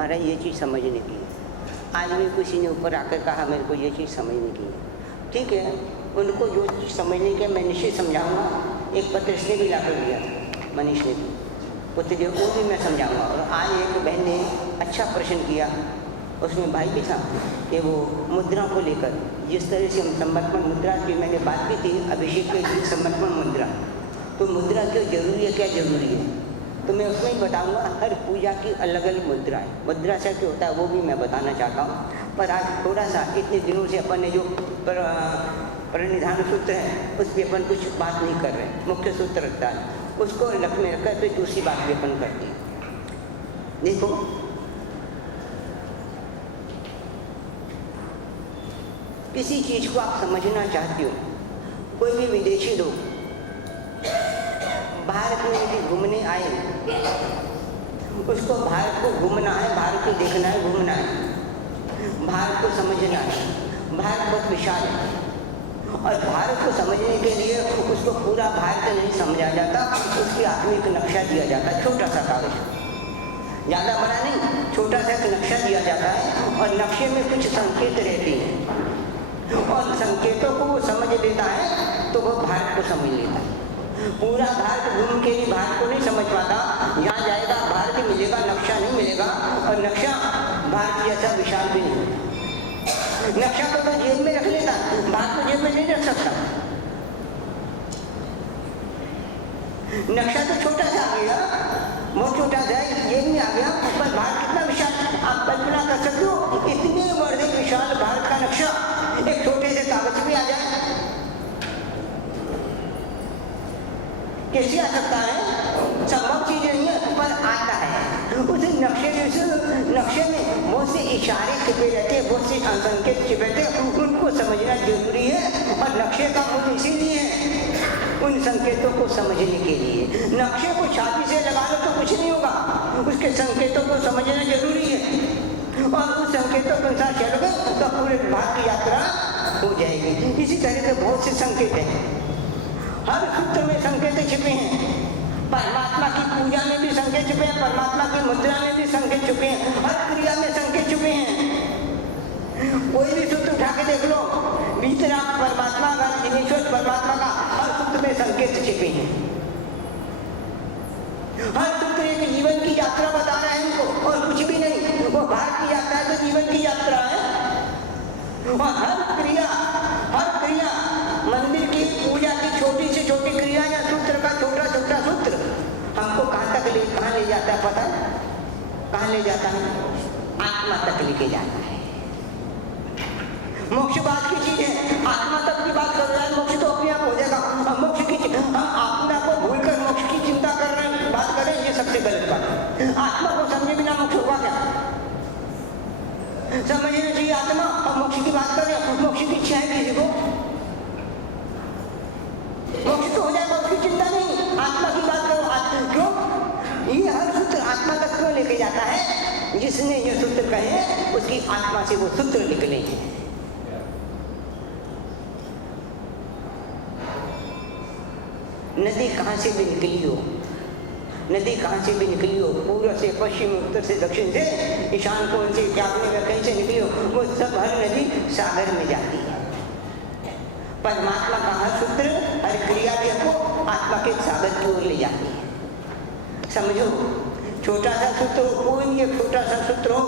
हमारा ये चीज़ समझने की है। आज भी किसी ने ऊपर आकर कहा मेरे को ये चीज़ समझने की है, ठीक है, उनको जो चीज़ समझने की मैं निश्चित समझाऊंगा। एक पत्र इसने भी ला कर दिया था, मनीष ने भी पुत्र वो भी मैं समझाऊंगा। और आज एक बहन ने अच्छा प्रश्न किया, उसमें भाई भी था कि वो मुद्रा को लेकर जिस तरह से हम समर्पण मुद्रा की मैंने बात की थी, अभिषेक के लिए समर्पण मुद्रा, तो मुद्रा क्यों जरूरी है, क्या जरूरी है, तो मैं उसमें ही बताऊंगा। हर पूजा की अलग अलग मुद्रा है, मुद्रा से क्या होता है वो भी मैं बताना चाहता हूँ। पर आज थोड़ा सा इतने दिनों से अपन ने जो परिनिधान सूत्र है उस पर अपन कुछ बात नहीं कर रहे, मुख्य सूत्र रखता है उसको लख में रखकर फिर दूसरी बात भी अपन करती है। देखो किसी चीज़ को आप समझना चाहते हो, कोई भी विदेशी लोग भारत में यदि घूमने आए, उसको भारत को घूमना है, भारत को देखना है, घूमना है, भारत को समझना है। भारत बहुत विशाल है और भारत को समझने के लिए उसको पूरा भारत नहीं समझा जाता, उसके हाथ में एक नक्शा दिया जाता है, छोटा सा कागज, ज़्यादा बड़ा नहीं, छोटा सा एक नक्शा दिया जाता है और नक्शे में कुछ संकेत रहते हैं और संकेतों को वो समझ लेता है तो वो भारत को समझ लेता है। पूरा भारत घूम के भी भारत को नहीं समझ पाता, यहाँ जाएगा भारत मिलेगा, नक्शा नहीं मिलेगा और नक्शा भारत जैसा विशाल भी नहीं होता। नक्शा तो जेब में रख लेता, भारत को जेब में नहीं रख सकता। नक्शा तो छोटा सा आ गया, बहुत छोटा सा जेब में आ गया, पर भारत कितना विशाल आप कल्पना कर सकते हो। इतने बड़े विशाल भारत का नक्शा एक छोटे से कागज में आ जाए, कैसे आ सकता है? संभव चीज नहीं है, पर आता है। उस नक्शे में बहुत से इशारे छिपे रहते, बहुत से संकेत छिपे रहते, उनको समझना जरूरी है और नक्शे का मूल इसीलिए है उन संकेतों को समझने के लिए। नक्शे को छाती से लगा लो तो कुछ नहीं होगा, उसके संकेतों को समझना जरूरी है और उस संकेतों के अनुसार चलोगे तो पूरे भारत की यात्रा हो जाएगी। इसी तरह से बहुत से संकेत हैं, हर सूत्र में संकेत छिपे हैं, परमात्मा की पूजा में भी संकेत छुपे हैं, परमात्मा की मुद्रा में भी संकेत छुपे हैं, हर क्रिया में संकेत छुपे हैं। कोई भी सूत्र उठा के देख लो, भीतर परमात्मा का, जिनेश्वर परमात्मा का हर सूत्र में संकेत छिपे हैं। हर सूत्र एक जीवन की यात्रा बता रहा है इनको और कुछ भी नहीं, वो भारत की यात्रा है तो जीवन की यात्रा है। और हर क्रिया मंदिर की पूजा की छोटी से छोटी क्रिया या सूत्र का छोटा छोटा सूत्र हमको कहाँ ले जाता है पता है? कहाँ ले जाता है? आत्मा तक लेके जाता है। मोक्ष बात की चीज है, आत्मा तक की बात कर रहा है, मोक्ष तो अपने आप हो जाएगा। मोक्ष की हम आत्मा को भूलकर मोक्ष की चिंता कर रहे हैं, बात कर रहे हैं, ये सबसे गलत बात है। आत्मा को समझे बिना मोक्ष होगा क्या? समझना चाहिए आत्मा और मोक्ष की बात कर रहे हैं। मोक्ष की इच्छा है किसी को? मोक्ष तो हो जाएगा, उसकी चिंता नहीं, आत्मा की बात करो। क्यों? ये हर सूत्र आत्मा तक क्यों लेके जाता है? जिसने ये सूत्र कहे उसकी आत्मा से वो सूत्र निकले हैं। नदी कहाँ से भी निकली हो, नदी कहाँ से भी निकली हो, पूर्व से पश्चिम, उत्तर से दक्षिण से, ईशान कोण से, जागने में कहीं से निकली हो, वो सब हर नदी सागर में जाती है। परमात्मा का हर सूत्र, हर क्रिया को आत्मा के सागर की ओर ले जाती है। समझो, छोटा सा सूत्र हो, कोई भी एक छोटा सा सूत्र हो,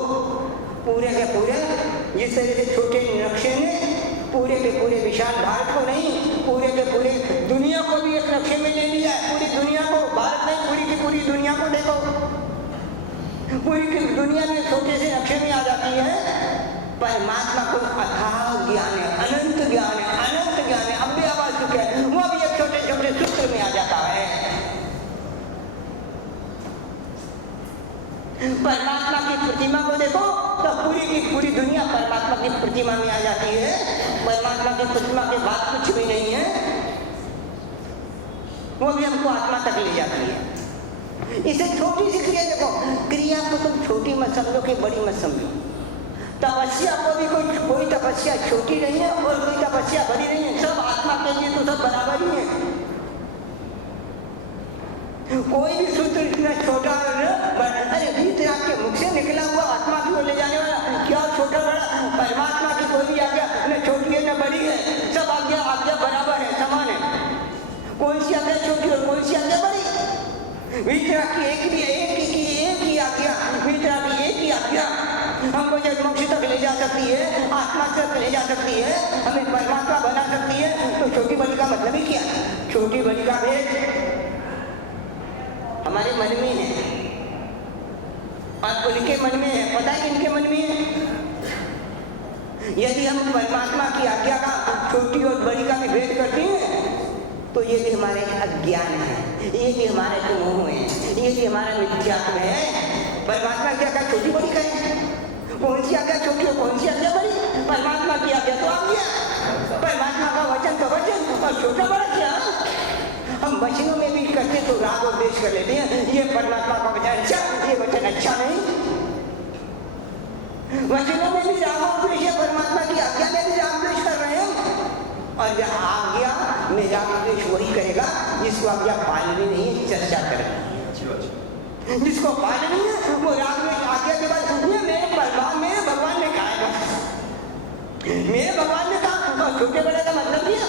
पूरे के पूरे जिस तरह से छोटे नक्शे ने पूरे के पूरे विशाल भारत को नहीं, पूरे के पूरे दुनिया को भी एक नक्शे में ले लिया है। पूरी दुनिया को, भारत नहीं, पूरी की पूरी दुनिया को देखो, पूरी की दुनिया में छोटे से नक्शे में आ जाती है। परमात्मा को अथाह ज्ञान है, अनंत ज्ञान है, अनंत ज्ञान है, अब भी आवाज चुके हैं, वो भी एक छोटे छोटे सूत्र में आ जाता है। परमात्मा की प्रतिमा को देखो तो पूरी की पूरी दुनिया परमात्मा की प्रतिमा में आ जाती है। परमात्मा की प्रतिमा के बाद कुछ भी नहीं है, वो भी हमको आत्मा तक ले जाती है। इसे छोटी सी क्रिया देखो, क्रिया को तुम छोटी मत समझो कि बड़ी मत समझो। तपस्या को भी कोई तपस्या छोटी नहीं है और कोई तपस्या बड़ी नहीं है, सब आत्मा के लिए तो सब बराबर ही है। कोई भी सूत्र इतना छोटा, अरे भीतर आपके मुख से निकला हुआ आत्मा वीतराग की एक ही आज्ञा, वीतराग की एक ही आज्ञा हमको जब मोक्ष तक ले जा सकती है, आत्मा तक ले जा सकती है, हमें परमात्मा बना सकती है। तो छोटी बड़ी का मतलब ही क्या? छोटी बड़ी का भेद हमारे मन में है और उनके मन में है। पता है इनके मन में है? यदि हम परमात्मा की आज्ञा का छोटी और बड़ी का भी भेद करते हैं तो ये भी हमारे अज्ञान है, ये भी हमारे मोह है, ये भी हमारा मिथ्यात्व है। परमात्मा की आज्ञा छोटी बड़ी करें, कौन सी आज्ञा छोटी और कौन सी आज्ञा बड़ी? परमात्मा की आज्ञा तो आज्ञा, परमात्मा का वचन तो वचन, और छोटा बड़ा क्या? हम वचनों में भी करते तो राग और द्वेष कर लेते हैं, ये परमात्मा का वचन अच्छा, ये वचन अच्छा नहीं। वचनों में भी राग और द्वेष है, परमात्मा की आज्ञा में भी राग द्वेष कर रहे हैं। और जब आज्ञा में राग द्वेष वही करेगा जिसको आज्ञा पालनी नहीं है, चर्चा करेगा। जिसको पालनी है वो राग द्वेष आज्ञा के बाद मेरे भगवान ने कहा है, मेरे भगवान ने कहा, और छोटे बड़े का मतलब क्या?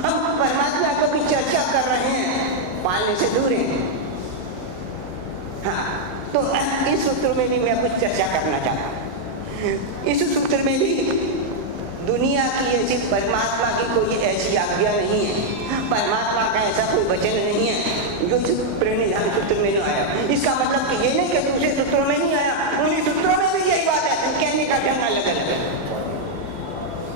हम परमात्मा को भी चर्चा कर रहे हैं, पालने से दूर है। हाँ, तो इस सूत्र में भी मैं कुछ चर्चा करना चाहता हूँ। इस सूत्र में भी दुनिया की ऐसी परमात्मा की कोई ऐसी आज्ञा नहीं है, परमात्मा का ऐसा कोई वचन नहीं है जो प्रणिधान सूत्र में नहीं आया। इसका मतलब कि ये नहीं कि दूसरे सूत्रों में नहीं आया, उन्हीं सूत्रों में भी यही बात है, कहने का ढंग अलग अलग है।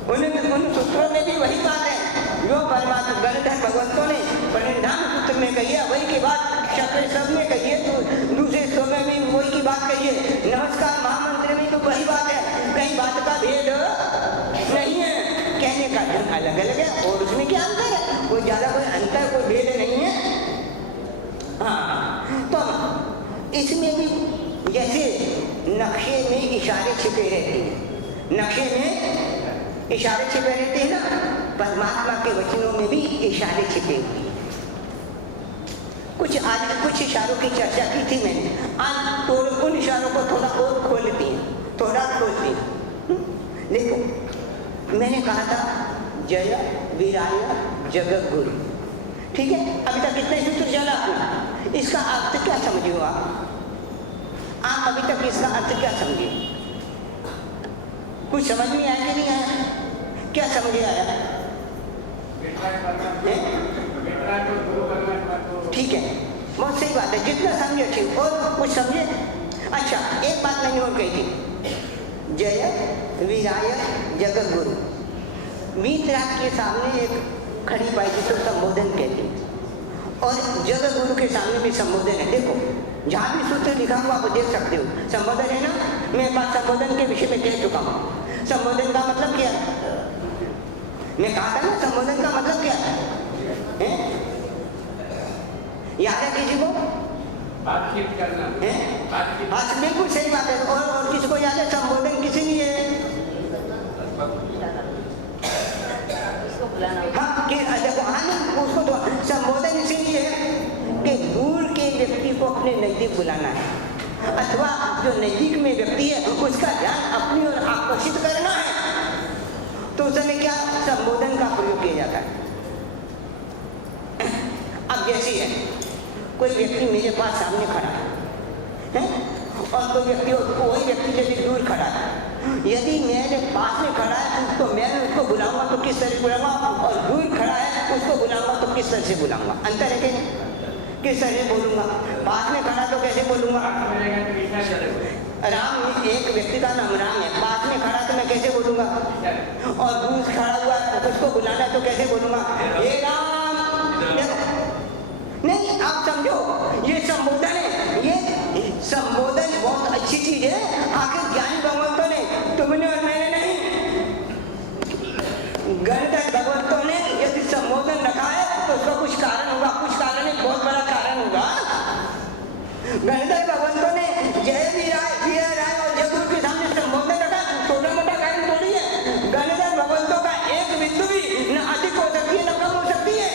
उन सूत्रों में भी वही बात है जो परमात्मा गणधर भगवंतों ने प्रणिधान सूत्र में कही है, वही की बात शक्र सब में कही है, तो दूसरे सौ में भी वही की बात कही है। नमस्कार महामंत्र में तो वही बात है, कहीं बात का भेद नहीं है, कहने का ढंग अलग अलग है। और उसमें क्या अंतर है? कोई ज्यादा कोई अंतर कोई भेद नहीं है। हाँ, तो इसमें भी जैसे नक्शे में इशारे छिपे रहते हैं, नक्शे में इशारे छिपे रहते हैं ना, परमात्मा के वचनों में भी इशारे छिपे हुए। कुछ इशारों की चर्चा की थी मैंने, आज तो उन इशारों को थोड़ा और खोलती हैं, थोड़ा खोलती हैं। देखो मैंने कहा था जय वीराय जगत गुरु, ठीक है? अभी तक कितने सूत्र चला आपने, इसका अर्थ क्या समझे हो आप अभी तक इसका अर्थ क्या समझे? कुछ समझ में आया कि नहीं आया? क्या समझे आया? ठीक है, बहुत सही बात है, जितना समझे ठीक। और कुछ समझे? अच्छा, एक बात मैंने और कही थी, जय वीराय जगत गुरु। वीतराग के सामने एक खड़ी पाई जिसको संबोधन कहते हैं, और जगत गुरु के सामने भी संबोधन है। देखो जहाँ भी सूत्र लिखा हुआ आप देख सकते हो, संबोधन है ना। मैं बात संबोधन के विषय में कह चुका हूँ। संबोधन का मतलब क्या है? मैं कहा था ना, संबोधन का मतलब क्या है? याद है किसी को? बातचीत करना है। हाँ, बिल्कुल सही बात है। और किसको याद है संबोधन किसी लिए है? हाँ, उसको तो संबोधन इसीलिए है कि दूर के व्यक्ति को अपने नजदीक बुलाना है, अथवा जो नजदीक में व्यक्ति है उसका ध्यान अपनी ओर आकर्षित करना है, तो उसमें क्या संबोधन का प्रयोग किया जाता है। अब जैसे है कोई व्यक्ति मेरे पास सामने खड़ा है और कोई व्यक्ति, कोई व्यक्ति यदि दूर खड़ा है, यदि मेरे पास में खड़ा है तो मैं उसको बुलाऊंगा तो किस तरह से बुलाऊंगा, और दूर खड़ा है उसको बुलाऊंगा तो किस तरह से बुलाऊंगा। अंतर है कि किस तरह से बोलूंगा? पास में खड़ा तो कैसे बोलूंगा? राम, एक व्यक्ति का नाम राम है, पास में खड़ा तो मैं कैसे बोलूंगा? और दूर खड़ा हुआ उसको बुलाना तो कैसे बोलूंगा? हे राम। नहीं, आप समझो, ये संबोधन है, ये संबोधन बहुत अच्छी चीज है। आखिर ज्ञानी भगवंतों ने, तुमने और मैंने नहीं, गणधर भगवंतों ने यदि संबोधन रखा है तो उसका कुछ कारण होगा, कुछ कारण है, बहुत बड़ा कारण होगा। गणधर भगवंतों ने जय वीराय और जगुरु के सामने संबोधन रखा, छोटा मोटा कारण थोड़ी है। गणधर भगवंतों का एक बिंदु भी न अधिक हो सकती है न कम हो सकती है,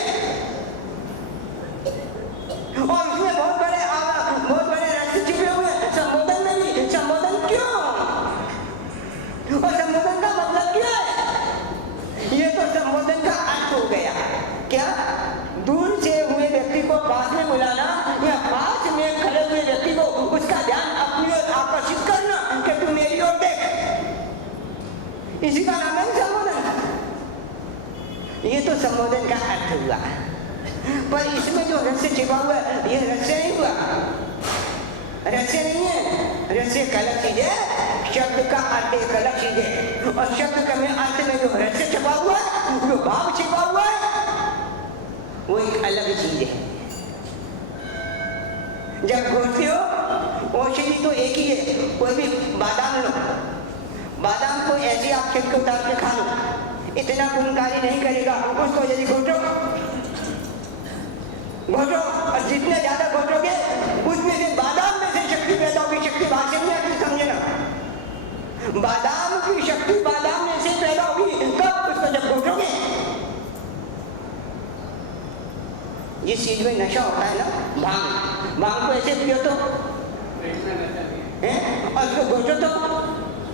और उसमें बहुत बड़े रहस्य छिपे हुए हैं। संबोधन में भी, संबोधन क्यों? और संबोधन का मतलब क्या है? ये तो संबोधन का अर्थ हो गया। क्या? दूर से हुए व्यक्ति को पास में बुलाना, संबोधन का अर्थ हुआ। पर इसमें जो रहस्य छिपा हुआ है ये रहस्य नहीं हुआ, रहस्य नहीं है, रहस्य एक अलग चीज है, शब्द का अर्थ एक अलग चीज है, और शब्द का में अर्थ में जो रहस्य छिपा हुआ है, जो भाव छिपा हुआ है, वो एक अलग चीज है। जब घोटते हो औषधि तो एक ही है, कोई भी बादाम लो, बादाम को ऐसे आप छिलके उतार के खा लो, इतना गुणकारी नहीं करेगा, उसको यदि घोटो घोटो और जितने ज्यादा घोटोगे उसमें से बादाम में से शक्ति पैदा होगी। शक्ति भाषण में आके समझे ना, बादाम की शक्ति बादाम में से पैदा होगी कब? उसको जब घोटोगे। इस चीज में नशा होता है ना, भांग, भांग को ऐसे पियो तो हैं, और उसको घोटो तो,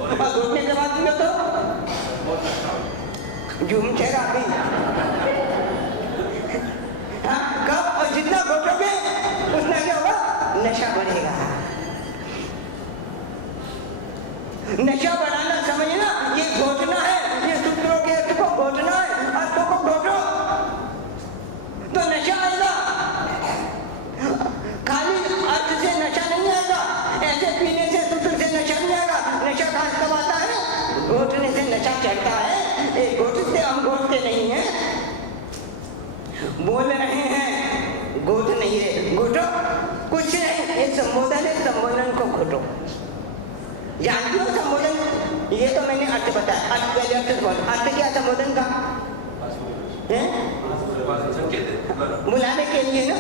और घोटने के बाद पियो तो झूम ठहरा भी। हाँ, कब? और जितना घोटोगे उतना क्या होगा? नशा बढ़ेगा। नशा बढ़ाना समझे ना, ये घोटना है, ये सूत्रों के अर्थ को घोटना है, अर्थों को घोटो तो नशा आएगा। खाली अर्थ से नशा नहीं आएगा, ऐसे पीने से सूत्र से नशा नहीं आएगा। नशा कब आता है? घोटने से नशा चढ़ता है। घोटते हम घोटते नहीं हैं, बोल रहे हैं, घोट नहीं रहे। घोटो कुछ नहीं, ये संबोधन है, संबोधन को घोटो। जानती हो संबोधन? ये तो मैंने अर्थ बताया, अर्थ पहले अर्थ क्या संबोधन का है? बुलाने के लिए ना,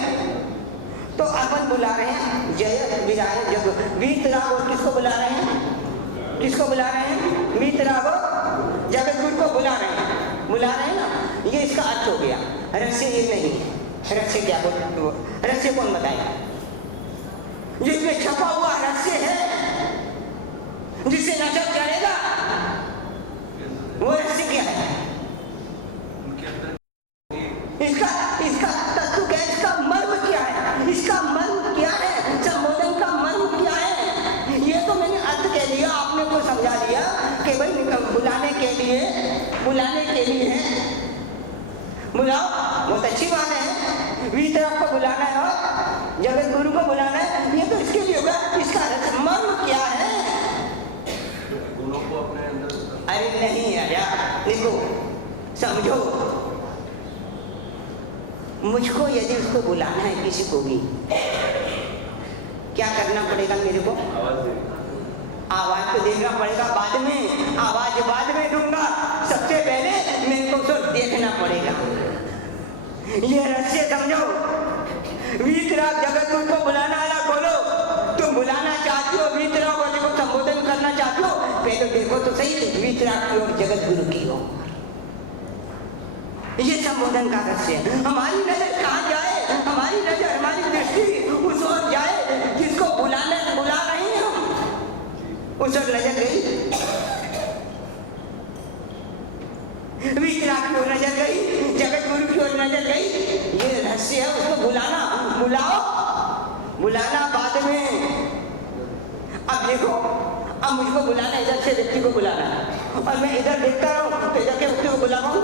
तो अपन बुला रहे हैं जय विराय जग वीतराग, और किसको बुला रहे हैं? किसको बुला रहे हैं? वीतराग जगत गुरु को बुला रहे हैं, बुला रहे हैं ना, ये इसका अर्थ हो गया। रहस्य ये नहीं है, रहस्य क्या बोल, रहस्य कौन बताएगा? जिसमें छपा हुआ रहस्य है, जिससे नशा चढ़ेगा, वो रहस्य क्या है? इसका इसका तत्व क्या है? इसका मर्म क्या है? इसका मर्म क्या है? संबोधन का मर्म क्या है? ये तो मैंने अर्थ कह दिया, आपने को समझा दिया केवल बुलाने के लिए है। बुलाओ, बहुत अच्छी बात है, वीतराग को बुलाना है और जगत गुरु को बुलाना है, ये तो इसके लिए होगा। इसका मर्म क्या है? गुणों को अपने अंदर। अरे नहीं यार, देखो समझो, मुझको यदि उसको बुलाना है किसी को भी, क्या करना पड़ेगा मेरे को? आवाज को देखना पड़ेगा, बाद में आवाज बाद में दूंगा, सबसे पहले मेरे को तो देखना पड़ेगा। ये रहस्य समझो। वीतराग जगत गुरु को बुलाना आला खोलो, तुम बुलाना चाहती हो वीतराग को, देखो संबोधन करना चाहती हो, पहले देखो तो सही वीतराग की ओर, जगत गुरु की ओर। ये संबोधन का रहस्य है। हमारी नजर कहाँ जाए? हमारी नजर, हमारी दृष्टि उस ओर जाए जिसको बुला रहे हैं हम, उस ओर नजर गई, वीतराग की ओर नजर गई, जगत गुरु की ओर नजर गई। ये रहस्य है, उसको बुलाना, बुलाओ, बुलाना बाद में। अब देखो, अब मुझको बुलाना, इधर से व्यक्ति को बुलाना, और मैं इधर देखता रहूं तो इधर के व्यक्ति को बुलाऊंगा,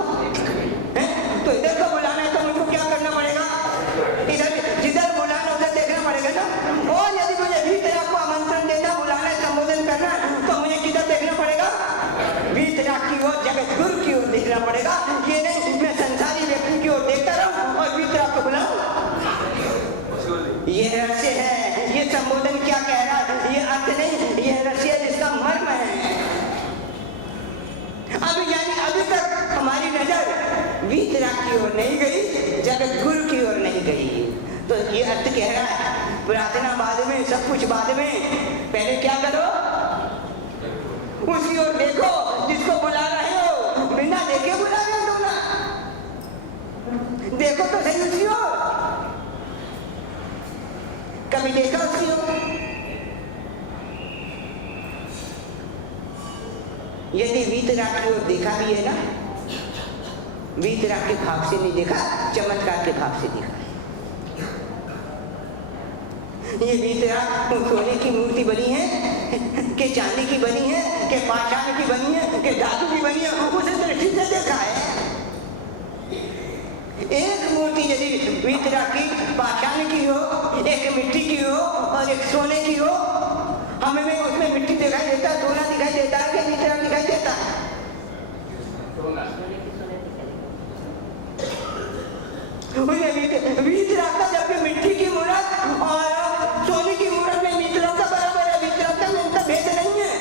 तो इधर को बुलाना है तो मुझको क्या करना पड़ेगा? इधर जिधर बुलाना उधर देखना पड़ेगा ना। और यदि मुझे वीतराग को आमंत्रण देना, बुलाना है, संबोधन करना, तो मुझे किधर देखना पड़ेगा? वीतराग की ओर, जगत गुरु की ओर देखना पड़ेगा। ये नहीं मैं संसारी व्यक्ति की ओर देखता रहूं और वीतराग को बुलाऊं। ये रहस्य है। ये संबोधन क्या कह रहा है? ये अर्थ नहीं, ये रहस्य है जिसका मर्म है। अभी यानी अभी तक हमारी नजर वीतराग की ओर नहीं गई, जगत गुरु की ओर नहीं गई, तो ये अर्थ कह रहा है प्रार्थना बाद में, सब कुछ बाद में, पहले क्या करो? उसकी ओर देखो जिसको बुला रहे हो, बिना देखे बुला रहे हो ना, देखो तो सही उसकी ओर। कभी देखा उसकी ओर? यदि वीतराग की ओर देखा भी है ना, वीतराग के भाव से नहीं देखा, चमत्कार के भाव से देखा। ये वीतराग सोने की मूर्ति बनी है कि चांदी की बनी है कि पाषाण की बनी है कि धातु की बनी है, उसे दृष्टि से देखा है। एक मूर्ति यदि वीतराग की पाषाण की हो, एक मिट्टी की हो और एक सोने की हो, हमें में उसमें मिट्टी दिखाई देता है, सोना दिखाई देता है कि वीतराग दिखाई देता है? वीतराग का जबकि मिट्टी की मूर्त और सोने की मूर्त में वीतराग का बराबर है, वीतराग का में उनका भेद नहीं है।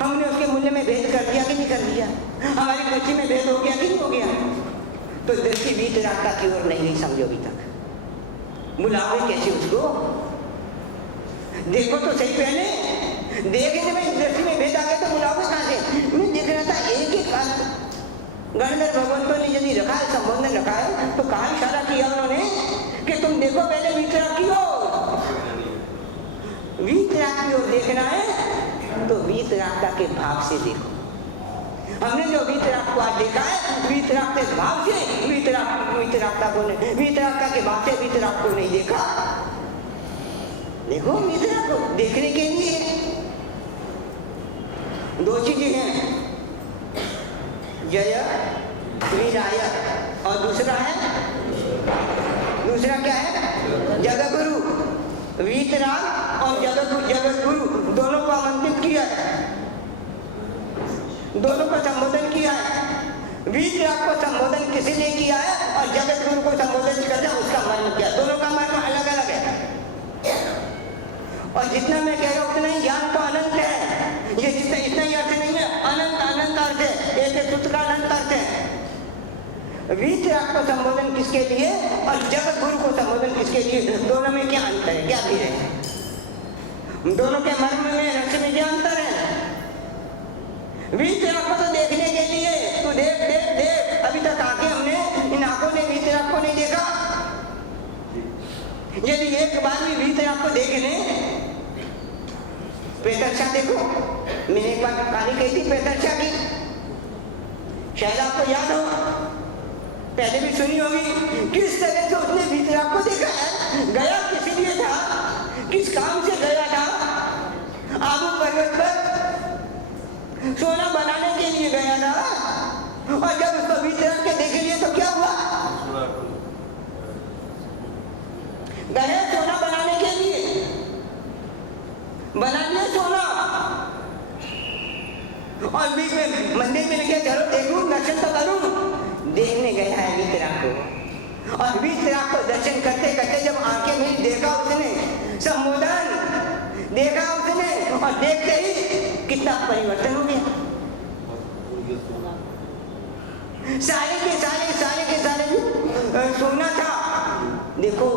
हमने उसके मूल्य में भेद कर दिया कि नहीं कर दिया? हमारी दृष्टि में भेद हो गया कि नहीं हो गया? तो दृष्टि वीतराग की ओर नहीं समझो अभी तक। बुलाओगे कैसे उसको? देखो तो सही पहले, देखने में दृष्टि में भेद आ गया तो बुलाओगे कहां से? मैं देख रहा था एक ही काल गणधर भगवंतों ने यदि रखा है, संबोधन रखा है, तो कहा इशारा किया उन्होंने कि तुम देखो पहले वीतराग की ओर, वीतराग की ओर देखना है तो वीतरागता के भाव से देखो। हमने जो वीतराग को आज देखा है, वीतराग के भाव से वीतरागता को नहीं, वीतरागता के भाव से वीतराग को नहीं देखा। देखो वीतराग को देखने के लिए दो चीजें हैं, जय वीराय, और दूसरा क्या है? जगत गुरु। वीतराग और जगत गुरु दोनों को आमंत्रित किया है, दोनों को संबोधन किया है। वीतराग को संबोधन किसी ने किया है और जगत गुरु को संबोधन करना उसका मर्म क्या? दोनों का मर्म अलग अलग है। और जितना मैं कह रहा हूं उतना ही ज्ञान तो अनंत है। ये जितना इतना ही अर्थ नहीं है, अनंत अनंत अर्थ है, एक सूत्र का अनंत अर्थ है। वीतराग को संबोधन किसके लिए और जगत गुरु को संबोधन किसके लिए, दोनों में क्या अंतर है, क्या भेद है? दोनों के मर्म में, रस में क्या अंतर है? वीतराग को तो देखने के लिए तू देख देख देख, अभी तक आके हमने इन आंखों ने वीतराग को नहीं देखा। यदि एक बार भी वीतराग को देखने, प्रेतरक्षा देखो, मैंने एक बार कहानी कही थी प्रेतरक्षा की, शायद आपको याद हो, पहले भी सुनी होगी। किस तरह से उसने वीतराग को देखा है, गया किस लिए था, किस काम से गया था? आबू पर्वत पर सोना बनाने के लिए गया था, और जब उसको वीतराग के देख लिए तो क्या हुआ? गया सोना बनाने के लिए, बना लिया सोना, और बीच में मंदिर में लगे चलो देखूं, दर्शन तो करूं। देखने गया है वीतराग को, और वीतराग को दर्शन करते करते जब आंखें मिली, देखा उसने संबोधन, देखा उसने, और देखते ही कितना परिवर्तन हो गया। सारे के सारे सोना था। देखो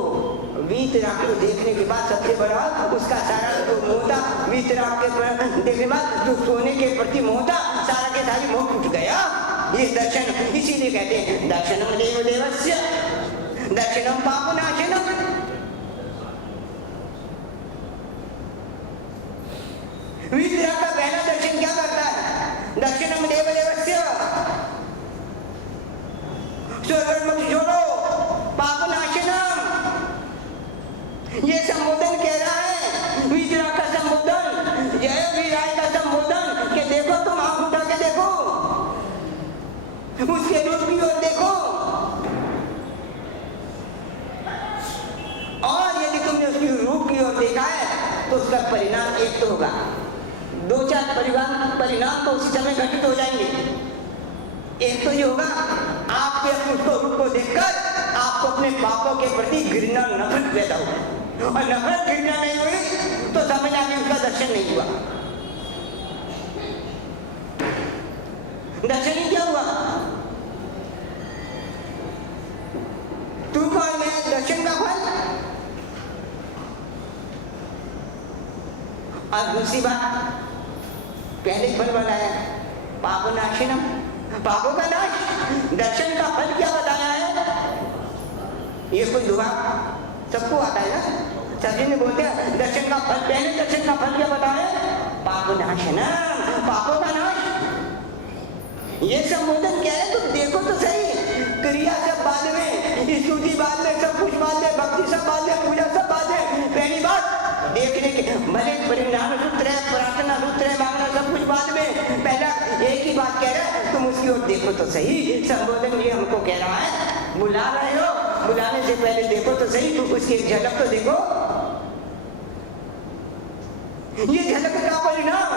वीतराग को देखने के बाद सबसे बड़ा उसका सारा जो मोह था, वीतराग के देखने के बाद जो सोने के प्रति मोह था, सारा के सारी मोह टूट गया। ये दर्शन, इसीलिए कहते हैं दर्शनम देव देवस्य दर्शनम पापनाशनम। वीतराग का पहला दर्शन क्या करता है? दर्शनम देव देवस्य, स्वर्गमुख छोड़ो, पापनाशनम। ये संबोधन कह रहा है, वीतराग का संबोधन, जय वीराय का संबोधन, कि देखो तुम आंख उठा के देखो, उसके रूप की ओर देखो, और यदि तुमने उसकी रूप की ओर देखा है तो उसका परिणाम एक तो होगा, दो चार परिणाम तो उसी समय घटित हो जाएंगे। एक तो ये होगा, आपके उसको रूप को देखकर आपको अपने पापों के प्रति घृणा नफरत पैदा होगी, और नफरत घृणा नहीं हुई तो समझना कि उसका दर्शन नहीं हुआ। दर्शन ही क्या हुआ? तू कौन है? दर्शन का फल। और दूसरी बात, पहले फल बताया पापनाशनम, पापों का नाश। दर्शन का फल क्या बताया है? ये कोई दुआ सबको आता है ना, सभी ने बोलते हैं दर्शन का फल, पहले दर्शन का फल क्या बताया? पापनाशनम, पापों का नाश। ये संबोधन क्या है? तुम देखो तो सही, क्रिया सब बाद में, स्तुति बाद में, सब कुछ बाद में, भक्ति सब बाद में, पूजा सब बाद में। पहली बात देखने के भले परिणाम सूत्र है, प्रार्थना सूत्र है, मांगना सब कुछ बाद में, पहला एक ही बात कह रहा है, तुम उसकी उसकी ओर देखो तो सही। संबोधन ये हमको कह रहा है, बुला रहे हो, बुलाने से पहले देखो तो सही, उसकी एक झलक तो देखो। ये झलक का परिणाम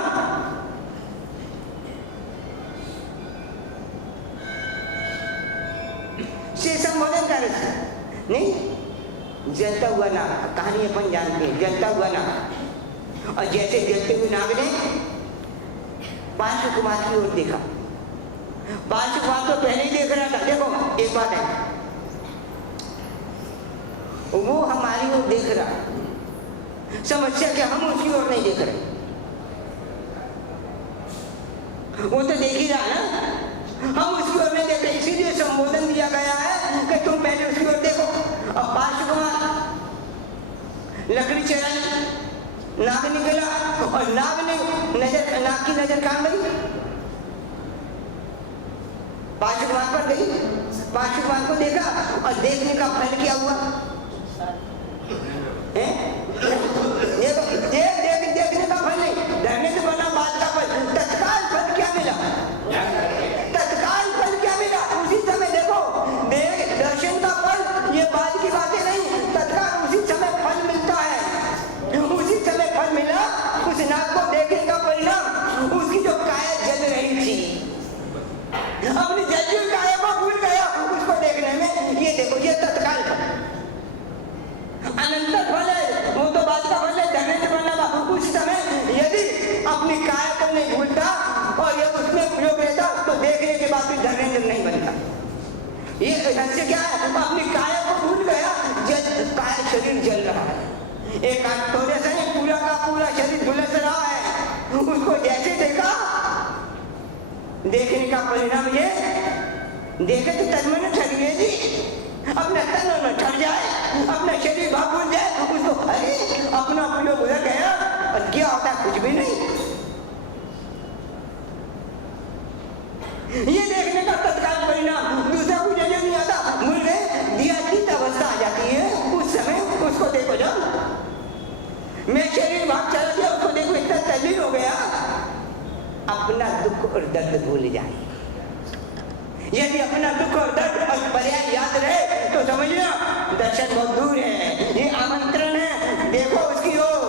से संबोधन कर नहीं, जलता हुआ नाग, कहानी अपन जानते हैं, जलता हुआ नाग। और जैसे जलते हुए नाग ने पार्श्व कुमार की ओर देखा, पार्श्व कुमार तो पहले ही देख रहा था। देखो एक बात है, वो हमारी ओर देख रहा, समस्या क्या हम उसकी ओर नहीं देख रहे, वो तो देख ही रहा ना, हम उसकी ओर नहीं देख रहे। इसीलिए संबोधन दिया गया है कि तुम पहले उसकी ओर देखो। और पार्श्व कुमार लकड़ी चढ़ाई, नाग निकला और नाग ने नजर, नाग की नजर कहां गई? पार्श्व कुमार पर गई। पार्श्व कुमार को देखा और देखने का फल क्या हुआ? देखने का फल नहीं, धरने से बना बात का फल। तत्काल फल क्या मिला? तत्काल फल क्या मिला? उसी समय देखो, देख दर्शन का फल, ये बाद की बातें नहीं, तत्काल उसी समय फल मिलता है। उसी समय फल मिला, उस नाग को देखने का परिणाम, उसकी जो काया जल रही थी, अपनी जलती हुई काया को भूल गया उसको देखने में। ये देखो, ये तत्काल फल, अनंत फल है, वो तो बात का फल है, धरने से बनना। उस समय यदि अपनी काया को नहीं भूलता और ये उसमें प्रयोग रहता तो देखने के बाद भी धर्मेंद्र नहीं बनता। ये रहस्य क्या है? अपनी काया को भूल गया, काया शरीर जल रहा है, एक थोड़े से पूरा का पूरा शरीर झुलस रहा है। उसको जैसे देखा, देखने का परिणाम ये, देखे तो तन मन ठग गए जी, अपना तन मन ठग जाए, अपना शरीर भाग भूल जाए, उसको अरे अपना प्रयोग उधर गया और क्या होता कुछ भी नहीं। ये देखने का तत्काल परिणाम, दूसरा कुछ नजर नहीं आता, भूल गए, दियातीत अवस्था आ जाती है उस समय। उसको देखो जाओ, मैं शरीर भाग चला गया, उसको देखो इतना तल्लीन हो गया, अपना दुख और दर्द भूल जाए। यदि अपना दुख और दर्द और पर्याय याद रहे तो समझना दर्शन बहुत दूर है। ये आमंत्रण है, देखो उसकी ओर,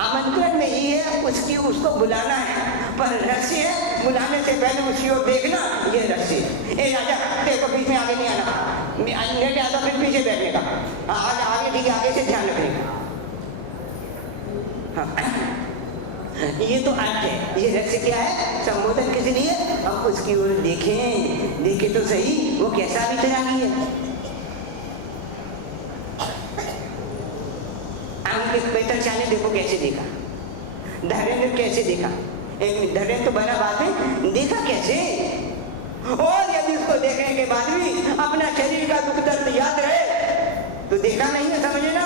आमंत्रण नहीं है उसकी, उसको बुलाना है, पर रहस्य है, बुलाने से पहले उसकी ओर देखना, ये रहस्य है। ए राजा देखो, बीच में आगे नहीं आना, नेट आता फिर पीछे बैठने का, आगे ठीक है, आगे से ध्यान रखने का। हाँ, ये तो अर्थ है। ये रहस्य क्या है? संबोधन किस लिए? हम उसकी ओर देखें, देखे तो सही वो कैसा वितरागी है। आगे बेहतर चाले देखो कैसे देखा, धैर्य कैसे देखा, धैर्य तो बना बाद में देखा कैसे। और यदि उसको देखने के बाद भी अपना शरीर का दुख दर्द याद रहे तो देखा नहीं है, समझे ना।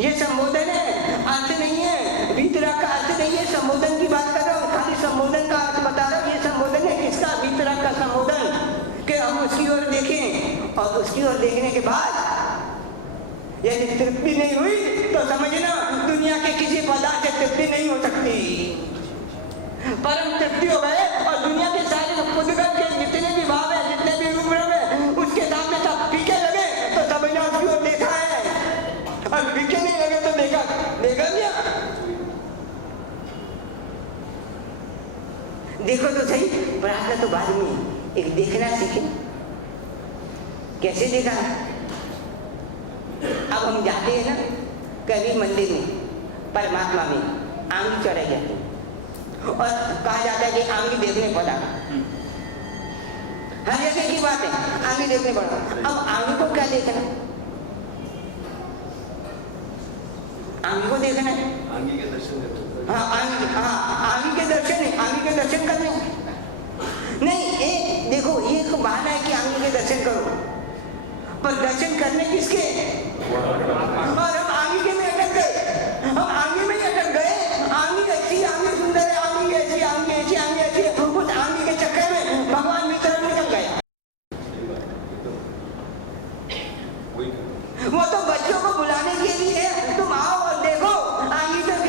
ये संबोधन है, अर्थ नहीं है, वीतराग का अर्थ नहीं है। संबोधन की बात कर रहा हूँ, खाली संबोधन का अर्थ बता रहा हूँ। ये संबोधन है किसका? वीतराग का संबोधन, कि हम उसकी ओर देखें और उसकी ओर देखने के बाद यदि तृप्ति नहीं हुई तो समझना दुनिया के किसी पदार्थ से तृप्ति नहीं हो सकती। परम तृप्ति हो गए और दुनिया के सारे पुद्गल के जितने भी भाव है, जितने भी रूप है, उसके सामने सब फीके लगे तो समझना उसकी ओर देखा है, और फीके नहीं लगे तो देखा नहीं। देखो तो सही, प्रार्थना तो बाद में, एक देखना सीखे, कैसे देखा। अब हम जाते हैं ना कभी मंदिर में, परमात्मा में आंगी चढ़ाई जाती है और कहा जाता है कि आंगी देखने पड़ा, हर जगह की बात है, आंगी देखने पड़ा। अब आंगी को क्या देखना? आंगी को देखना है, आंगी के दर्शन करते। हाँ आंगी के दर्शन है, आंगी के दर्शन करने नहीं। देखो ये एक बहाना है कि आंगी के दर्शन करो, पर दर्शन करने किसके? और हम आंगी में अटक गए, हम आंगी में अटक गए। आंगी अच्छी, आंगी सुंदर है, आंगी ऐसी, आंगी ऐसी, आंगी ऐसी, उस आंगी के चक्कर में भगवान की तरफ निकल गया। वो तो बच्चों को बुलाने के लिए तुम आओ और देखो, आंगी तो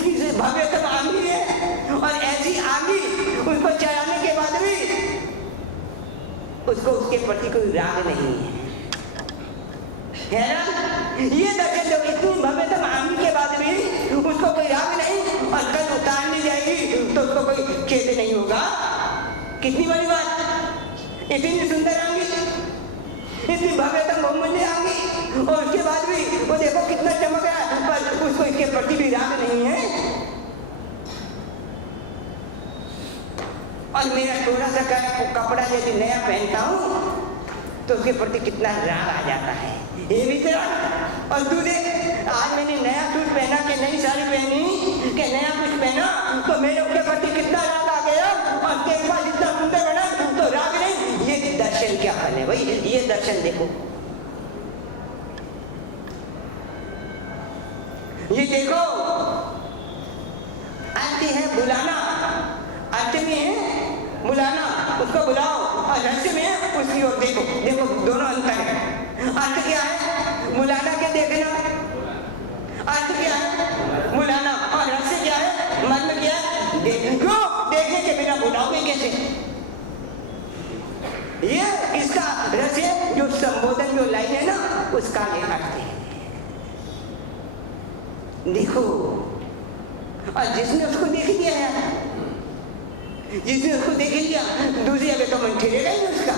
इसकी से भव्यतम आंगी है और ऐसी आंगी उसको चढ़ाने के बाद भी उसको उसके प्रति कोई राग नहीं है ना? ये दर्शन जब इतनी भव्यतम आंगी के बाद भी उसको कोई राग नहीं और कल उतार ली जाएगी तो उसको कोई खेद नहीं होगा। कितनी बड़ी बात, इतनी सुंदर आंगी, इतनी भव्यतम बहुमूल्य आंगी और उसके बाद भी वो देखो कितना चमक रहा है, पर उसको इसके प्रति भी राग नहीं है। और मेरा थोड़ा सा कपड़ा यदि नया पहनता हूँ तो उसके प्रति कितना राग आ जाता है, ये भी तेरा। और तू देख, आज मैंने नया सूट पहना के नई साड़ी पहनी के नया कुछ पहना तो मेरे उसके प्रति कितना राग आ गया, और तेरे पास इतना सुंदर बना तो राग नहीं। ये दर्शन क्या फल है भाई, ये दर्शन देखो, ये देखो। अंत है बुलाना, अष्टमी है बुलाना, उसको बुलाओ, और रहस्य में है उसकी ओर देखो, देखो दोनों अंतर है। अर्थ क्या है? बुलाना के देखना, अर्थ क्या है? बुलाना, और रहस्य क्या है? मन में क्या है? देखो, देखने के बिना बुलाओगे कैसे? ये इसका रहस्य, जो संबोधन जो लाइन है ना, उसका ये अर्थ है। देखो, और जिसने उसको देख लिया है, जिसने उसको देख लिया, दूसरी जगह तो मन ठहरेगा ही उसका।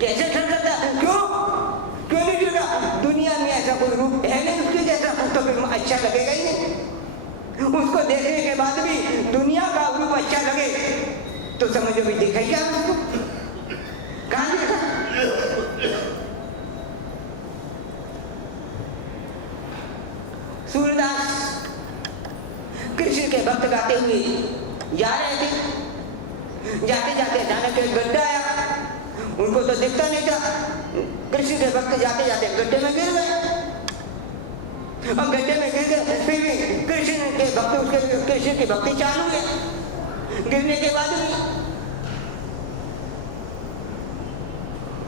कैसे ठहर सकता? क्यों नहीं ठहरेगा? दुनिया में ऐसा कोई रूप है नहीं उसके जैसा, तो फिर अच्छा लगेगा ही नहीं। उसको देखने के बाद भी दुनिया का रूप अच्छा लगे तो समझो भी देखा ही क्या उसको, कहाँ देखा? सूरदास कृष्ण के भक्त गाते हुए जा रहे थे, जाते जाते अचानक एक गड्ढा आया, उनको तो दिखता नहीं था। कृष्ण के भक्त जाते जाते गड्ढे में गिर गए, और गड्ढे में गिर गए, फिर भी कृष्ण के भक्त उसके कृष्ण की भक्ति चालू है। गिरने के बाद भी